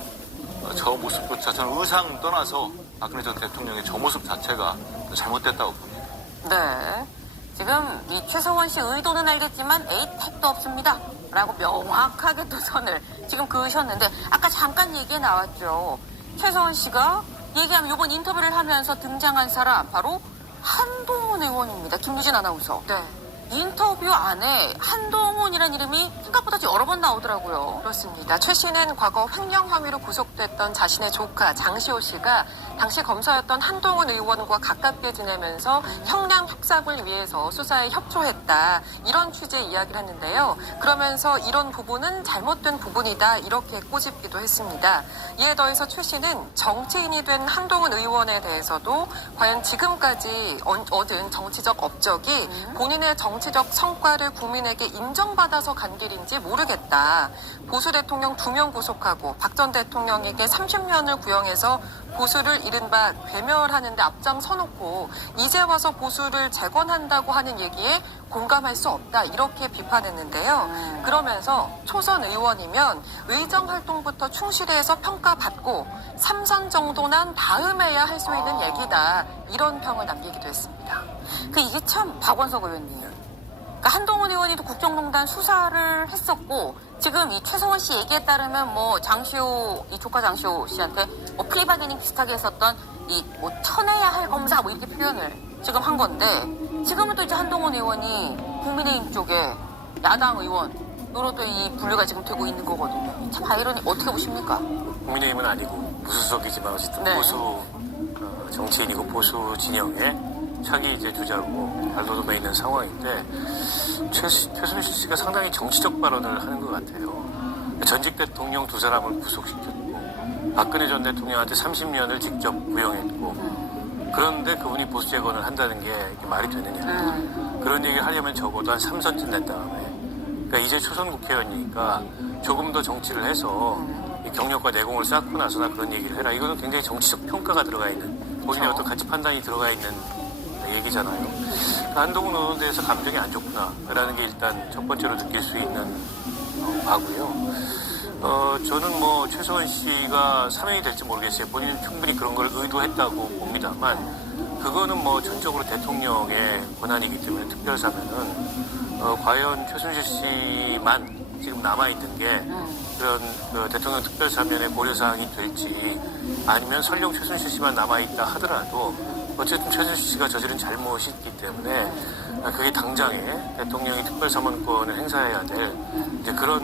저 모습조차 저는 의상 떠나서 박근혜 전 대통령의 저 모습 자체가 잘못됐다고 봅니다. 네. 지금 이 최서원 씨 의도는 알겠지만 에이택도 없습니다. 라고 명확하게 또 선을 지금 그으셨는데, 아까 잠깐 얘기에 나왔죠. 최서원 씨가 얘기하면 이번 인터뷰를 하면서 등장한 사람 바로 한동훈 의원입니다. 김유진 아나운서. 네. 인터뷰 안에 한동훈이라는 이름이 생각보다 여러 번 나오더라고요. 그렇습니다. 최 씨는 과거 횡령 혐의로 구속됐던 자신의 조카 장시호 씨가 당시 검사였던 한동훈 의원과 가깝게 지내면서 형량 협상을 위해서 수사에 협조했다, 이런 취지의 이야기를 했는데요. 그러면서 이런 부분은 잘못된 부분이다, 이렇게 꼬집기도 했습니다. 이에 더해서 최 씨는 정치인이 된 한동훈 의원에 대해서도 과연 지금까지 얻은 정치적 업적이 본인의 정치적 성과를 국민에게 인정받아서 간 길인지 모르겠다. 보수 대통령 2명 구속하고 박 전 대통령에게 30년을 구형해서 보수를 이른바 괴멸하는 데 앞장서놓고 이제 와서 보수를 재건한다고 하는 얘기에 공감할 수 없다. 이렇게 비판했는데요. 그러면서 초선 의원이면 의정활동부터 충실히 해서 평가받고 3선 정도 난 다음에야 할 수 있는 얘기다. 이런 평을 남기기도 했습니다. 이게 참 박원석 의원님. 그러니까 한동훈 의원이도 국정농단 수사를 했었고 지금 이 최성원 씨 얘기에 따르면 뭐 장시호 이 조카 장시호 씨한테 뭐 프리바게닝 비슷하게 했었던 이 뭐 쳐내야 할 검사 뭐 이렇게 표현을 지금 한 건데 지금은 또 이제 한동훈 의원이 국민의힘 쪽에 야당 의원으로 또 이 분류가 지금 되고 있는 거거든요. 참 바이런이 어떻게 보십니까? 국민의힘은 아니고 무소속이지만 어쨌든 네. 보수 정치인이고 보수 진영의 차기 이제 주자고 발돋움에 있는 상황인데 최순실 씨가 상당히 정치적 발언을 하는 것 같아요. 전직 대통령 2사람을 구속시켰고 박근혜 전 대통령한테 30년을 직접 구형했고 그런데 그분이 보수 재건을 한다는 게 말이 되느냐. 그런 얘기를 하려면 적어도 한 3선쯤 된 다음에 그러니까 이제 초선 국회의원이니까 조금 더 정치를 해서 이 경력과 내공을 쌓고 나서나 그런 얘기를 해라. 이거는 굉장히 정치적 평가가 들어가 있는 본인의 어떤 가치 판단이 들어가 있는 얘기잖아요. 그러니까 한동훈 의원에 대해서 감정이 안 좋구나라는 게 일단 첫 번째로 느낄 수 있는 바고요. 저는 뭐 최성원 씨가 사면이 될지 모르겠어요. 본인은 충분히 그런 걸 의도했다고 봅니다만 그거는 뭐 전적으로 대통령의 권한이기 때문에 특별사면은 과연 최순실 씨만 지금 남아있는 게 그런 그 대통령 특별사면의 고려사항이 될지 아니면 설령 최순실 씨만 남아있다 하더라도 어쨌든 최순실 씨가 저지른 잘못이 있기 때문에 그게 당장에 대통령이 특별사면권을 행사해야 될 이제 그런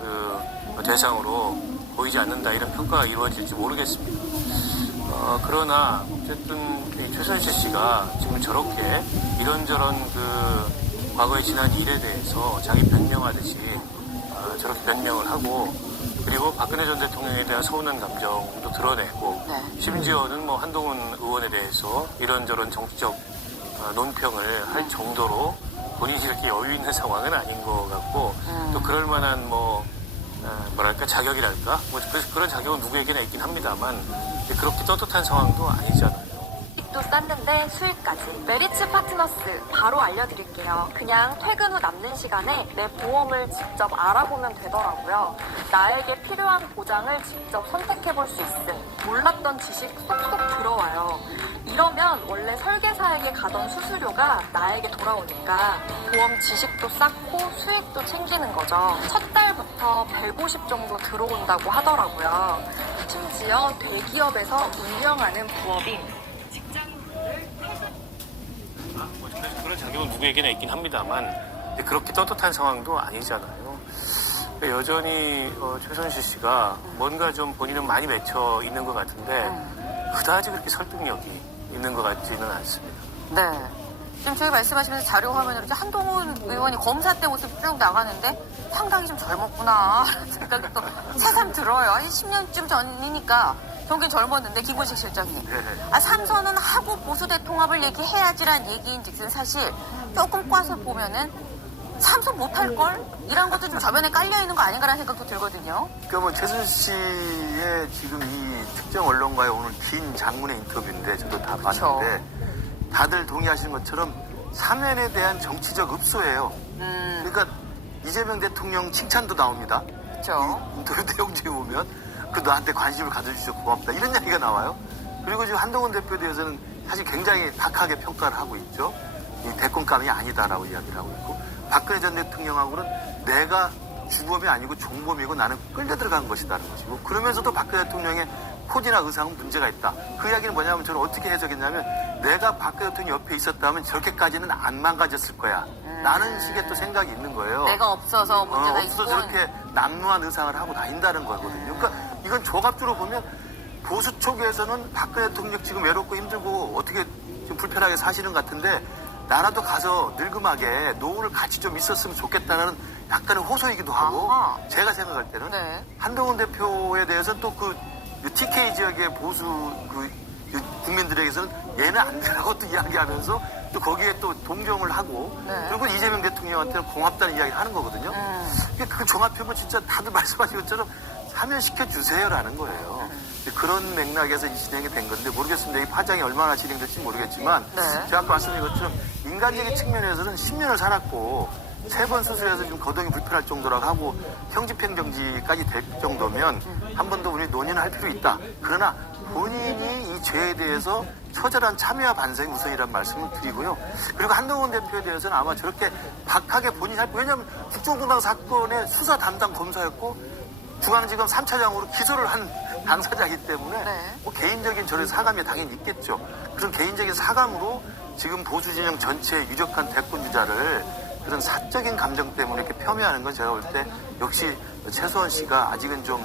그 대상으로 보이지 않는다 이런 평가가 이루어질지 모르겠습니다. 그러나 어쨌든 이 최순실 씨가 지금 저렇게 이런저런 그 과거에 지난 일에 대해서 자기 변명하듯이 저렇게 변명을 하고 그리고 박근혜 전 대통령에 대한 서운한 감정도 드러내고 심지어는 뭐 한동훈 의원에 대해서 이런저런 정치적 논평을 할 정도로 본인이 이렇게 여유 있는 상황은 아닌 것 같고 또 그럴 만한 뭐 뭐랄까 자격이랄까 뭐 그런 자격은 누구에게나 있긴 합니다만 그렇게 떳떳한 상황도 아니잖아요. 또 쌌는데 수익까지. 메리츠 파트너스 바로 알려드릴게요. 그냥 퇴근 후 남는 시간에 내 보험을 직접 알아보면 되더라고요. 나에게 필요한 보장을 직접 선택해볼 수 있음. 몰랐던 지식 쏙쏙 들어와요. 이러면 원래 설계사에게 가던 수수료가 나에게 돌아오니까 보험 지식도 쌓고 수익도 챙기는 거죠. 첫 달부터 150 정도 들어온다고 하더라고요. 심지어 대기업에서 운영하는 부업인 그런 자격은 누구에게나 있긴 합니다만 그렇게 떳떳한 상황도 아니잖아요. 여전히 최순실 씨가 뭔가 좀 본인은 많이 맺혀 있는 것 같은데 그다지 그렇게 설득력이 있는 것 같지는 않습니다. 네. 지금 저희 말씀하시면서 자료 화면으로 이렇게 한동훈 의원이 검사 때 모습 쭉 나가는데 상당히 좀 젊었구나 생각이 또 새삼 들어요. 아니 10년쯤 전이니까 경기는 젊었는데 김건식 실장이 삼선은 하고 보수대 통합을 얘기해야지란 얘기인즉슨 사실 조금 꽈서 보면은 삼선 못할걸? 이런 것도 좀 저변에 깔려있는 거 아닌가라는 생각도 들거든요. 그러니까 뭐 최순실 씨의 지금 이 특정 언론과의 오늘 긴 장문의 인터뷰인데 저도 다 봤는데 다들 동의하시는 것처럼 사면에 대한 정치적 읍소예요. 그러니까 이재명 대통령 칭찬도 나옵니다. 그렇죠. 인터뷰 내용 중에 보면 그 너한테 관심을 가져주셔서 고맙다 이런 이야기가 나와요. 그리고 지금 한동훈 대표에 대해서는 사실 굉장히 박하게 평가를 하고 있죠. 이 대권감이 아니다라고 이야기를 하고 있고 박근혜 전 대통령하고는 내가 주범이 아니고 종범이고 나는 끌려 들어간 것이다라는 것이고 그러면서도 박근혜 대통령의 코디나 의상은 문제가 있다. 그 이야기는 뭐냐면 저는 어떻게 해석했냐면 내가 박근혜 대통령 옆에 있었다면 저렇게까지는 안 망가졌을 거야. 라는 식의 또 생각이 있는 거예요. 내가 없어서 문제가 있고. 없어서 저렇게 남루한 의상을 하고 다닌다는 거거든요. 그러니까 이건 조갑적으로 보면 보수 쪽에서는 박근혜 대통령 지금 외롭고 힘들고 어떻게 좀 불편하게 사시는 것 같은데 나라도 가서 늙음하게 노후를 같이 좀 있었으면 좋겠다는 약간의 호소이기도 하고 제가 생각할 때는 한동훈 대표에 대해서는 또 그 TK 지역의 보수 그 국민들에게서는 얘는 안 되라고 또 이야기하면서 또 거기에 또 동정을 하고 그리고 이재명 대통령한테는 고맙다는 이야기를 하는 거거든요. 그 종합표본 진짜 다들 말씀하신 것처럼 사면시켜 주세요라는 거예요. 그런 맥락에서 이 진행이 된 건데 모르겠습니다. 이 파장이 얼마나 진행될지 모르겠지만 제가 아까 말씀드린 것처럼 인간적인 측면에서는 10년을 살았고 3번 수술해서 좀 거동이 불편할 정도라고 하고 형집행정지까지 될 정도면 한 번 더 우리 논의는 할 필요 있다. 그러나 본인이 이 죄에 대해서 처절한 참여와 반성이 우선이라는 말씀을 드리고요. 그리고 한동훈 대표에 대해서는 아마 저렇게 박하게 본인이 왜냐하면 국정농단 사건의 수사 담당 검사였고 중앙지검 3차장으로 기소를 한 당사자이기 때문에 뭐 개인적인 저런 사감이 당연히 있겠죠. 그런 개인적인 사감으로 지금 보수진영 전체의 유력한 대권주자를 그런 사적인 감정 때문에 이렇게 폄훼하는 건 제가 볼 때 역시 최소한 씨가 아직은 좀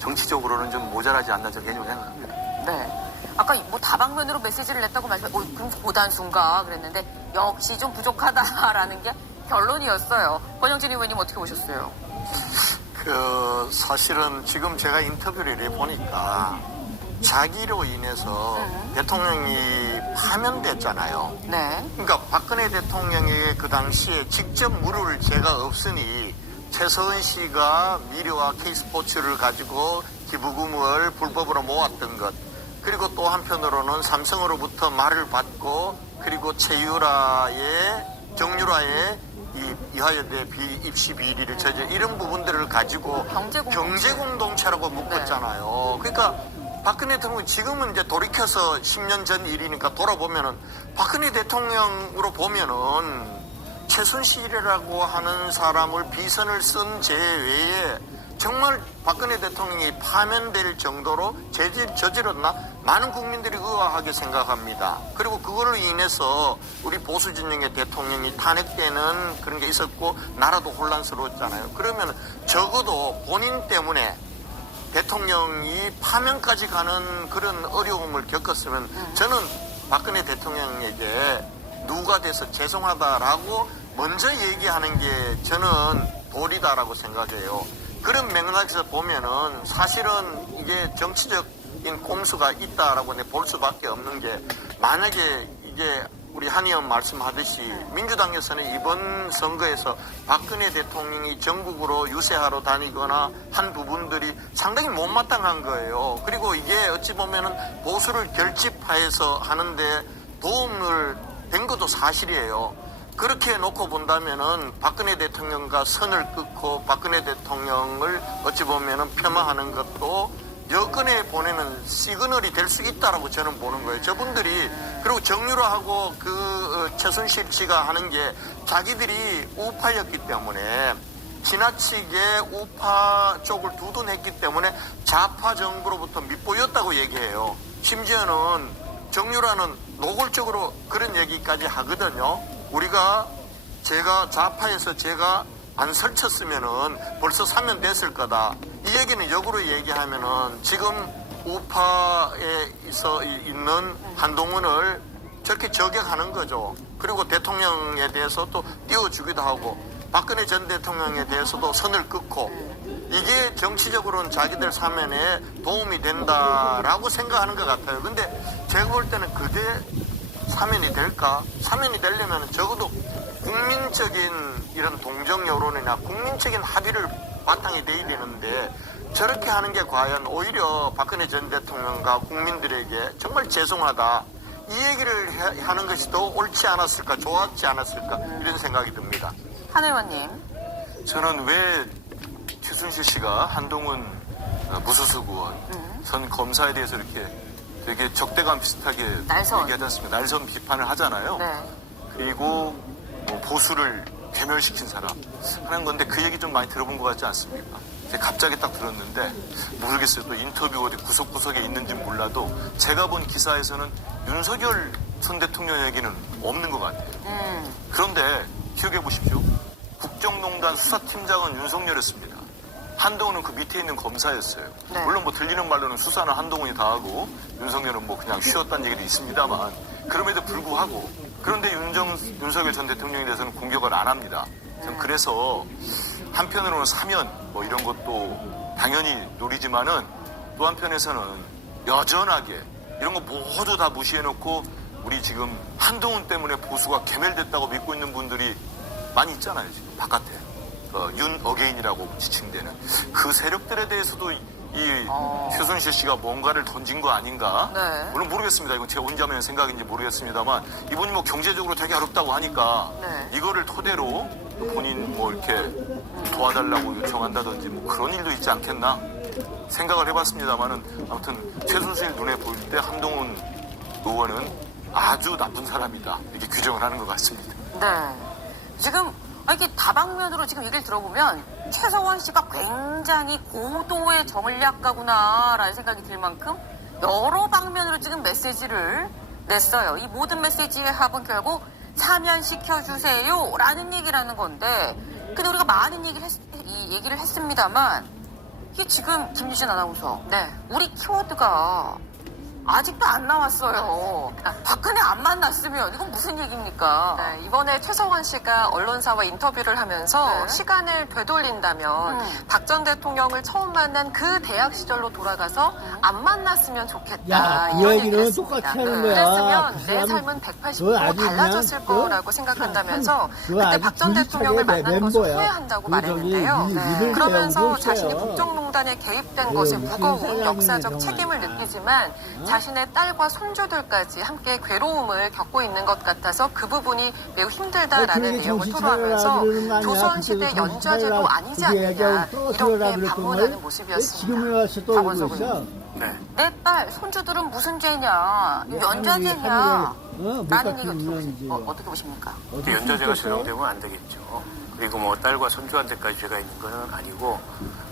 정치적으로는 좀 모자라지 않나 저는 개인적으로 생각합니다. 네. 아까 뭐 다방면으로 메시지를 냈다고 말씀하셨는데 그럼 고단순가 그랬는데 역시 좀 부족하다라는 게 결론이었어요. 권영진 의원님 어떻게 보셨어요? 사실은 지금 제가 인터뷰를 해보니까 자기로 인해서 대통령이 파면됐잖아요. 네. 그러니까 박근혜 대통령에게 그 당시에 직접 물을 죄가 없으니 최서은 씨가 미래와 K스포츠를 가지고 기부금을 불법으로 모았던 것, 그리고 또 한편으로는 삼성으로부터 말을 받고 그리고 정유라의 이 이화여대 입시 비리를 저지 이런 부분들을 가지고 경제공동체라고 묶었잖아요. 그러니까 박근혜 대통령 지금은 이제 돌이켜서 10년 전 일이니까 돌아보면은 박근혜 대통령으로 보면은 최순실이라고 하는 사람을 비선을 쓴 죄 외에 정말 박근혜 대통령이 파면될 정도로 죄를 저질렀나? 많은 국민들이 의아하게 생각합니다. 그리고 그걸로 인해서 우리 보수진영의 대통령이 탄핵되는 그런 게 있었고 나라도 혼란스러웠잖아요. 그러면 적어도 본인 때문에 대통령이 파면까지 가는 그런 어려움을 겪었으면 저는 박근혜 대통령에게 누가 돼서 죄송하다라고 먼저 얘기하는 게 저는 도리다라고 생각해요. 그런 맥락에서 보면은 사실은 이게 정치적인 꼼수가 있다라고 볼 수밖에 없는 게 만약에 이게 우리 한 의원 말씀하듯이 민주당에서는 이번 선거에서 박근혜 대통령이 전국으로 유세하러 다니거나 한 부분들이 상당히 못마땅한 거예요. 그리고 이게 어찌 보면은 보수를 결집화해서 하는데 도움을 된 것도 사실이에요. 그렇게 놓고 본다면은 박근혜 대통령과 선을 끊고 박근혜 대통령을 어찌 보면은 폄하하는 것도 여권에 보내는 시그널이 될 수 있다라고 저는 보는 거예요. 저분들이 그리고 정유라하고 최순실 씨가 하는 게 자기들이 우파였기 때문에 지나치게 우파 쪽을 두둔했기 때문에 좌파 정부로부터 밑보였다고 얘기해요. 심지어는 정유라는 노골적으로 그런 얘기까지 하거든요. 제가 좌파에서 제가 안 설쳤으면은 벌써 사면됐을 거다. 이 얘기는 역으로 얘기하면은 지금 우파에 있는 한동훈을 저렇게 저격하는 거죠. 그리고 대통령에 대해서 또 띄워주기도 하고 박근혜 전 대통령에 대해서도 선을 끊고 이게 정치적으로는 자기들 사면에 도움이 된다라고 생각하는 것 같아요. 근데 제가 볼 때는 그게 사면이 될까? 사면이 되려면 적어도 국민적인 이런 동정 여론이나 국민적인 합의를 바탕이 돼야 되는데 저렇게 하는 게 과연 오히려 박근혜 전 대통령과 국민들에게 정말 죄송하다. 이 얘기를 하는 것이 더 옳지 않았을까, 좋았지 않았을까 이런 생각이 듭니다. 한 의원님. 저는 왜 최순실 씨가 한동훈 무소속 의원 전 검사에 대해서 이렇게 되게 적대감 비슷하게 얘기하지 않습니까? 날선 비판을 하잖아요. 네. 그리고 뭐 보수를 괴멸시킨 사람 하는 건데 그 얘기 좀 많이 들어본 것 같지 않습니까? 갑자기 딱 들었는데 모르겠어요. 또 인터뷰 어디 구석구석에 있는지 몰라도 제가 본 기사에서는 윤석열 전 대통령 얘기는 없는 것 같아요. 그런데 기억해 보십시오. 국정농단 수사팀장은 윤석열이었습니다. 한동훈은 그 밑에 있는 검사였어요. 네. 물론 뭐 들리는 말로는 수사는 한동훈이 다 하고 윤석열은 뭐 그냥 쉬었다는 얘기도 있습니다만 그럼에도 불구하고 그런데 윤석열 전 대통령에 대해서는 공격을 안 합니다. 저는 그래서 한편으로는 사면 뭐 이런 것도 당연히 노리지만은 또 한편에서는 여전하게 이런 거 모두 다 무시해놓고 우리 지금 한동훈 때문에 보수가 괴멸됐다고 믿고 있는 분들이 많이 있잖아요. 지금 바깥에. 윤 어게인이라고 지칭되는 그 세력들에 대해서도 이 최순실 씨가 뭔가를 던진 거 아닌가? 네. 물론 모르겠습니다. 이건 제 혼자만의 생각인지 모르겠습니다만 이분이 뭐 경제적으로 되게 어렵다고 하니까 네. 이거를 토대로 본인 뭐 이렇게 도와달라고 요청한다든지 뭐 그런 일도 있지 않겠나 생각을 해봤습니다만은 아무튼 최순실 눈에 보일 때 한동훈 의원은 아주 나쁜 사람이다 이렇게 규정을 하는 것 같습니다. 네. 지금 이게 다방면으로 지금 얘기를 들어보면 최서원 씨가 굉장히 고도의 전략가구나라는 생각이 들 만큼 여러 방면으로 지금 메시지를 냈어요. 이 모든 메시지의 합은 결국 사면시켜주세요라는 얘기라는 건데 근데 우리가 많은 얘기를 했습니다만 이게 지금 김유진 아나운서 우리 키워드가 아직도 안 나왔어요. 박근혜 안 만났으면 이건 무슨 얘기입니까? 네, 이번에 최서원 씨가 언론사와 인터뷰를 하면서 시간을 되돌린다면 박 전 대통령을 처음 만난 그 대학 시절로 돌아가서 안 만났으면 좋겠다. 야, 그 이런 얘기는 얘기를 똑같이 했습니다. 하는 거야. 그랬으면 그 내 사람은 삶은 그거 180도 아주 달라졌을 그냥 거라고 생각한다면서 그거 그때 아주 박 전 불리차게 대통령을 만난 것을 멤버야. 후회한다고 그 말했는데요. 저기 일을 그러면서 배우고 자신이 있어요. 국정농단에 개입된 그 것에 무슨 무거운 사람이냐, 역사적 정말. 책임을 느끼지만 자신의 딸과 손주들까지 함께 괴로움을 겪고 있는 것 같아서 그 부분이 매우 힘들다라는 그러게 내용을 정신 토로하면서 차려라 그러는 거 아니야. 조선시대 그때도 정신 연좌제도 차려라. 아니지 그게 않느냐 얘기하고 또 이렇게 들어라 그랬던 반문하는 걸 모습이었습니다. 지금에 와서 또 오고 있어. 네. 내 딸, 손주들은 무슨 죄냐? 연좌제냐? 라는 얘기가 어떻게 보십니까? 그 연좌제가 적용되면 안 되겠죠. 그리고 뭐 딸과 손주한테까지 죄가 있는 건 아니고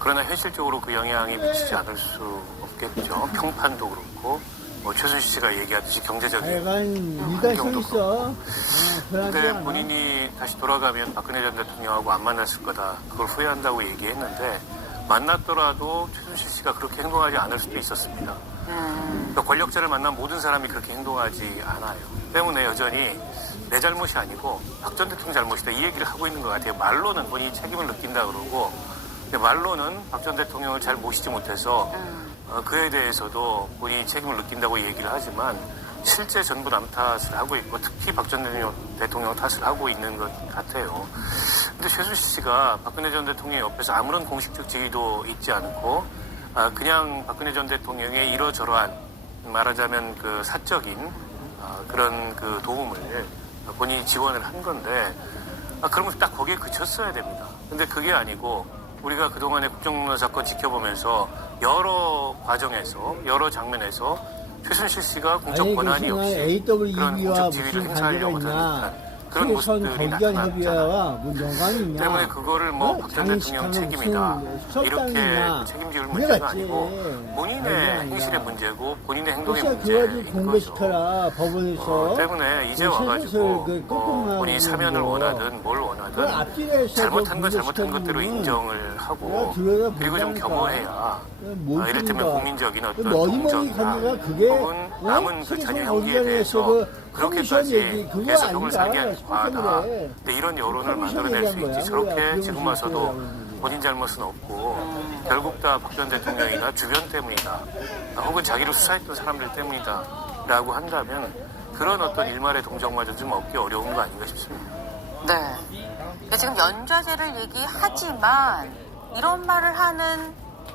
그러나 현실적으로 그 영향이 미치지 않을 수 없겠죠. 평판도 그렇고 뭐 최순실 씨가 얘기하듯이 경제적인 일단 서 있어. 근데 본인이 다시 돌아가면 박근혜 전 대통령하고 안 만났을 거다. 그걸 후회한다고 얘기했는데 만났더라도 최순실 씨가 그렇게 행동하지 않을 수도 있었습니다. 그러니까 권력자를 만난 모든 사람이 그렇게 행동하지 않아요. 때문에 여전히 내 잘못이 아니고 박 전 대통령 잘못이다 이 얘기를 하고 있는 것 같아요. 말로는 본인이 책임을 느낀다 그러고 근데 말로는 박 전 대통령을 잘 모시지 못해서 그에 대해서도 본인이 책임을 느낀다고 얘기를 하지만 실제 전부 남 탓을 하고 있고 특히 박 전 대통령 탓을 하고 있는 것 같아요. 근데 최순실 씨가 박근혜 전 대통령 옆에서 아무런 공식적 지위도 있지 않고 그냥 박근혜 전 대통령의 이러저러한 말하자면 그 사적인 그런 그 도움을 본인이 지원을 한 건데 그러면 딱 거기에 그쳤어야 됩니다. 근데 그게 아니고 우리가 그동안의 국정농단 사건 지켜보면서 여러 과정에서 여러 장면에서 최순실 씨가 공적 권한이 없이 그런 공적 지위를 행사하려고 하는 듯한 그런 모습들이 나타났잖아요. 때문에 그거를 뭐 박 전 대통령 책임이다 이렇게 책임질 문제가 아니고 본인의 행실의 문제고 본인의 행동의 문제인 거죠. 때문에 이제 와가지고 본인이 사면을 원하든 뭘 원하든 잘못한 건 잘못한 것대로 인정을 하고 그리고 좀 겸허해야 이를테면 국민적인 어떤 동정이나 혹은 남은 그 자녀 형기에 대해서 그렇게까지 계속 형을 살게 하는 과하다. 근데 이런 여론을 만들어낼 수 있지. 저렇게 지금 와서도 본인 잘못은 없고 결국 다 박 전 대통령이나 주변 때문이다. 혹은 자기를 수사했던 사람들 때문이다. 라고 한다면 그런 어떤 일말의 동정마저 좀 얻기 어려운 거 아닌가 싶습니다. 네. 지금 연좌제를 얘기하지만 이런 말을 하는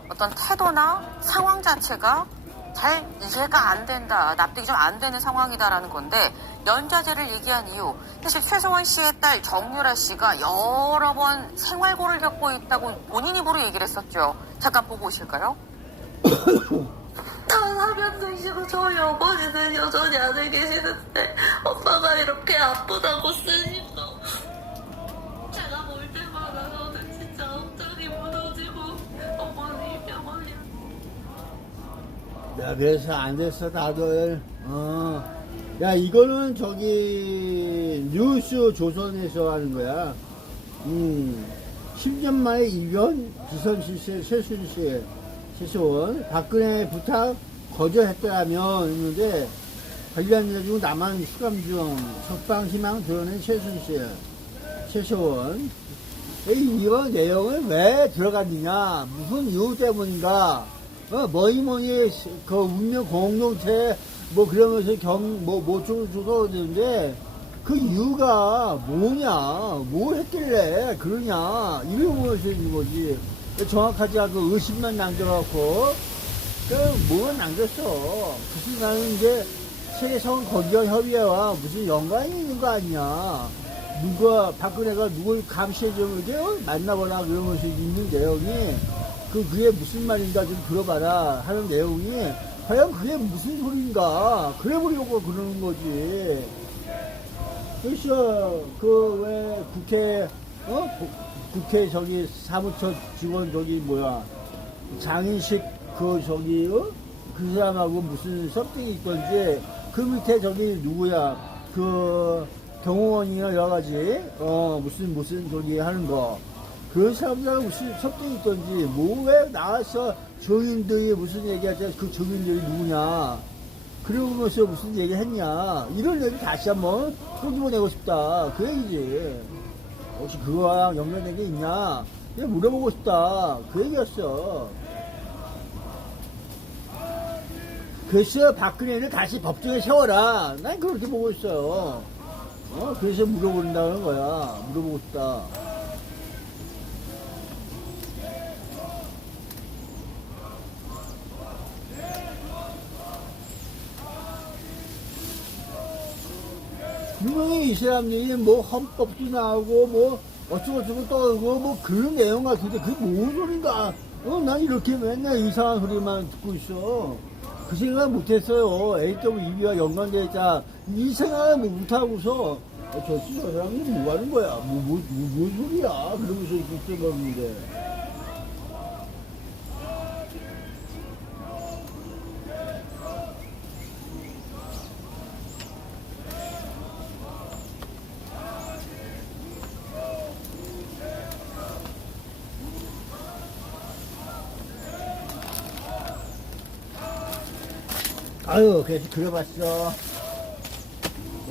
어떤 태도나 상황 자체가 잘 이해가 안 된다, 납득이 좀 안 되는 상황이다라는 건데 연좌제를 얘기한 이유 사실 최서원 씨의 딸 정유라 씨가 여러 번 생활고를 겪고 있다고 본인 입으로 얘기를 했었죠. 잠깐 보고 오실까요? 다 사면 되시고 저희 어머니는 여전히 안에 계시는데 엄마가 이렇게 아프다고 쓰니까 제가 볼 때마다 저는 진짜 엉덩이 무너지고 어머니 야, 그래서 안 됐어, 다들. 야, 이거는 저기, 뉴스 조선에서 하는 거야. 10년 만에 이변, 비선실세, 최순실, 최소원, 박근혜 부탁 거절했더라면, 했는데, 관련해가지고 남한 수감 중, 석방희망 드러낸 최순실, 최소원. 이런 내용을 왜 들어갔느냐, 무슨 이유 때문인가, 뭐니 그 운명 공동체 뭐 그러면서 모종을 줘서 되는데 그 이유가 뭐냐, 뭐 했길래 그러냐 이런 것이 있는 거지. 정확하지 않고 의심만 남겨갖고 뭐가 남겼어. 그 순간은 이제 세계성 건전 협의회와 무슨 연관이 있는 거 아니냐. 누가 박근혜가 누굴 감시해주면 이렇게 만나거나 그런 것이 있는 내용이 그게 무슨 말인가 좀 들어봐라 하는 내용이 과연 그게 무슨 소리인가 그래 보려고 그러는 거지. 그래서 그 왜 국회 국회 저기 사무처 직원 저기 뭐야 장인식 그 저기 그 사람하고 무슨 섭등이 있던지 그 밑에 저기 누구야 그 경호원이나 여러 가지 무슨 저기 하는 거 그런 사람들하고 무슨 섭등이 있던지 뭐 왜 나와서 증인들이 무슨 얘기하자 그 증인들이 누구냐 그러면서 무슨 얘기 했냐 이런 얘기 다시 한번 끄집어내고 싶다 그 얘기지. 혹시 그거랑 연관된 게 있냐 그냥 물어보고 싶다 그 얘기였어. 그래서 박근혜를 다시 법정에 세워라 난 그렇게 보고 있어요. 그래서 물어본다는 거야. 물어보고 싶다. 분명히 이 사람들이 뭐 헌법도 나오고 뭐 어쩌고저쩌고 떠오고 뭐 그런 내용 같은데 그게 뭔 소린가. 난 이렇게 맨날 이상한 소리만 듣고 있어. 그 생각 못했어요. AWEB와 연관되어 있자. 이 생각을 못하고서, 저 사람이 뭐 하는 거야? 뭔 소리야? 그러면서 이렇게 써봤는데. 아유, 그래서 그려봤어.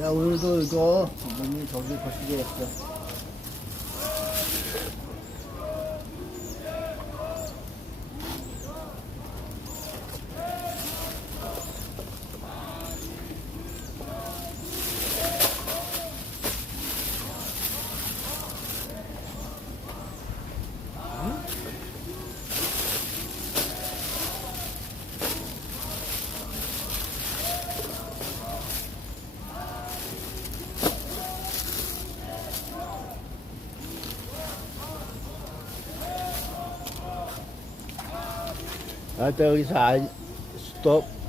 야, 오늘도 이거, 몸이 저기 거시기 했어. 아따 여기서 스톱.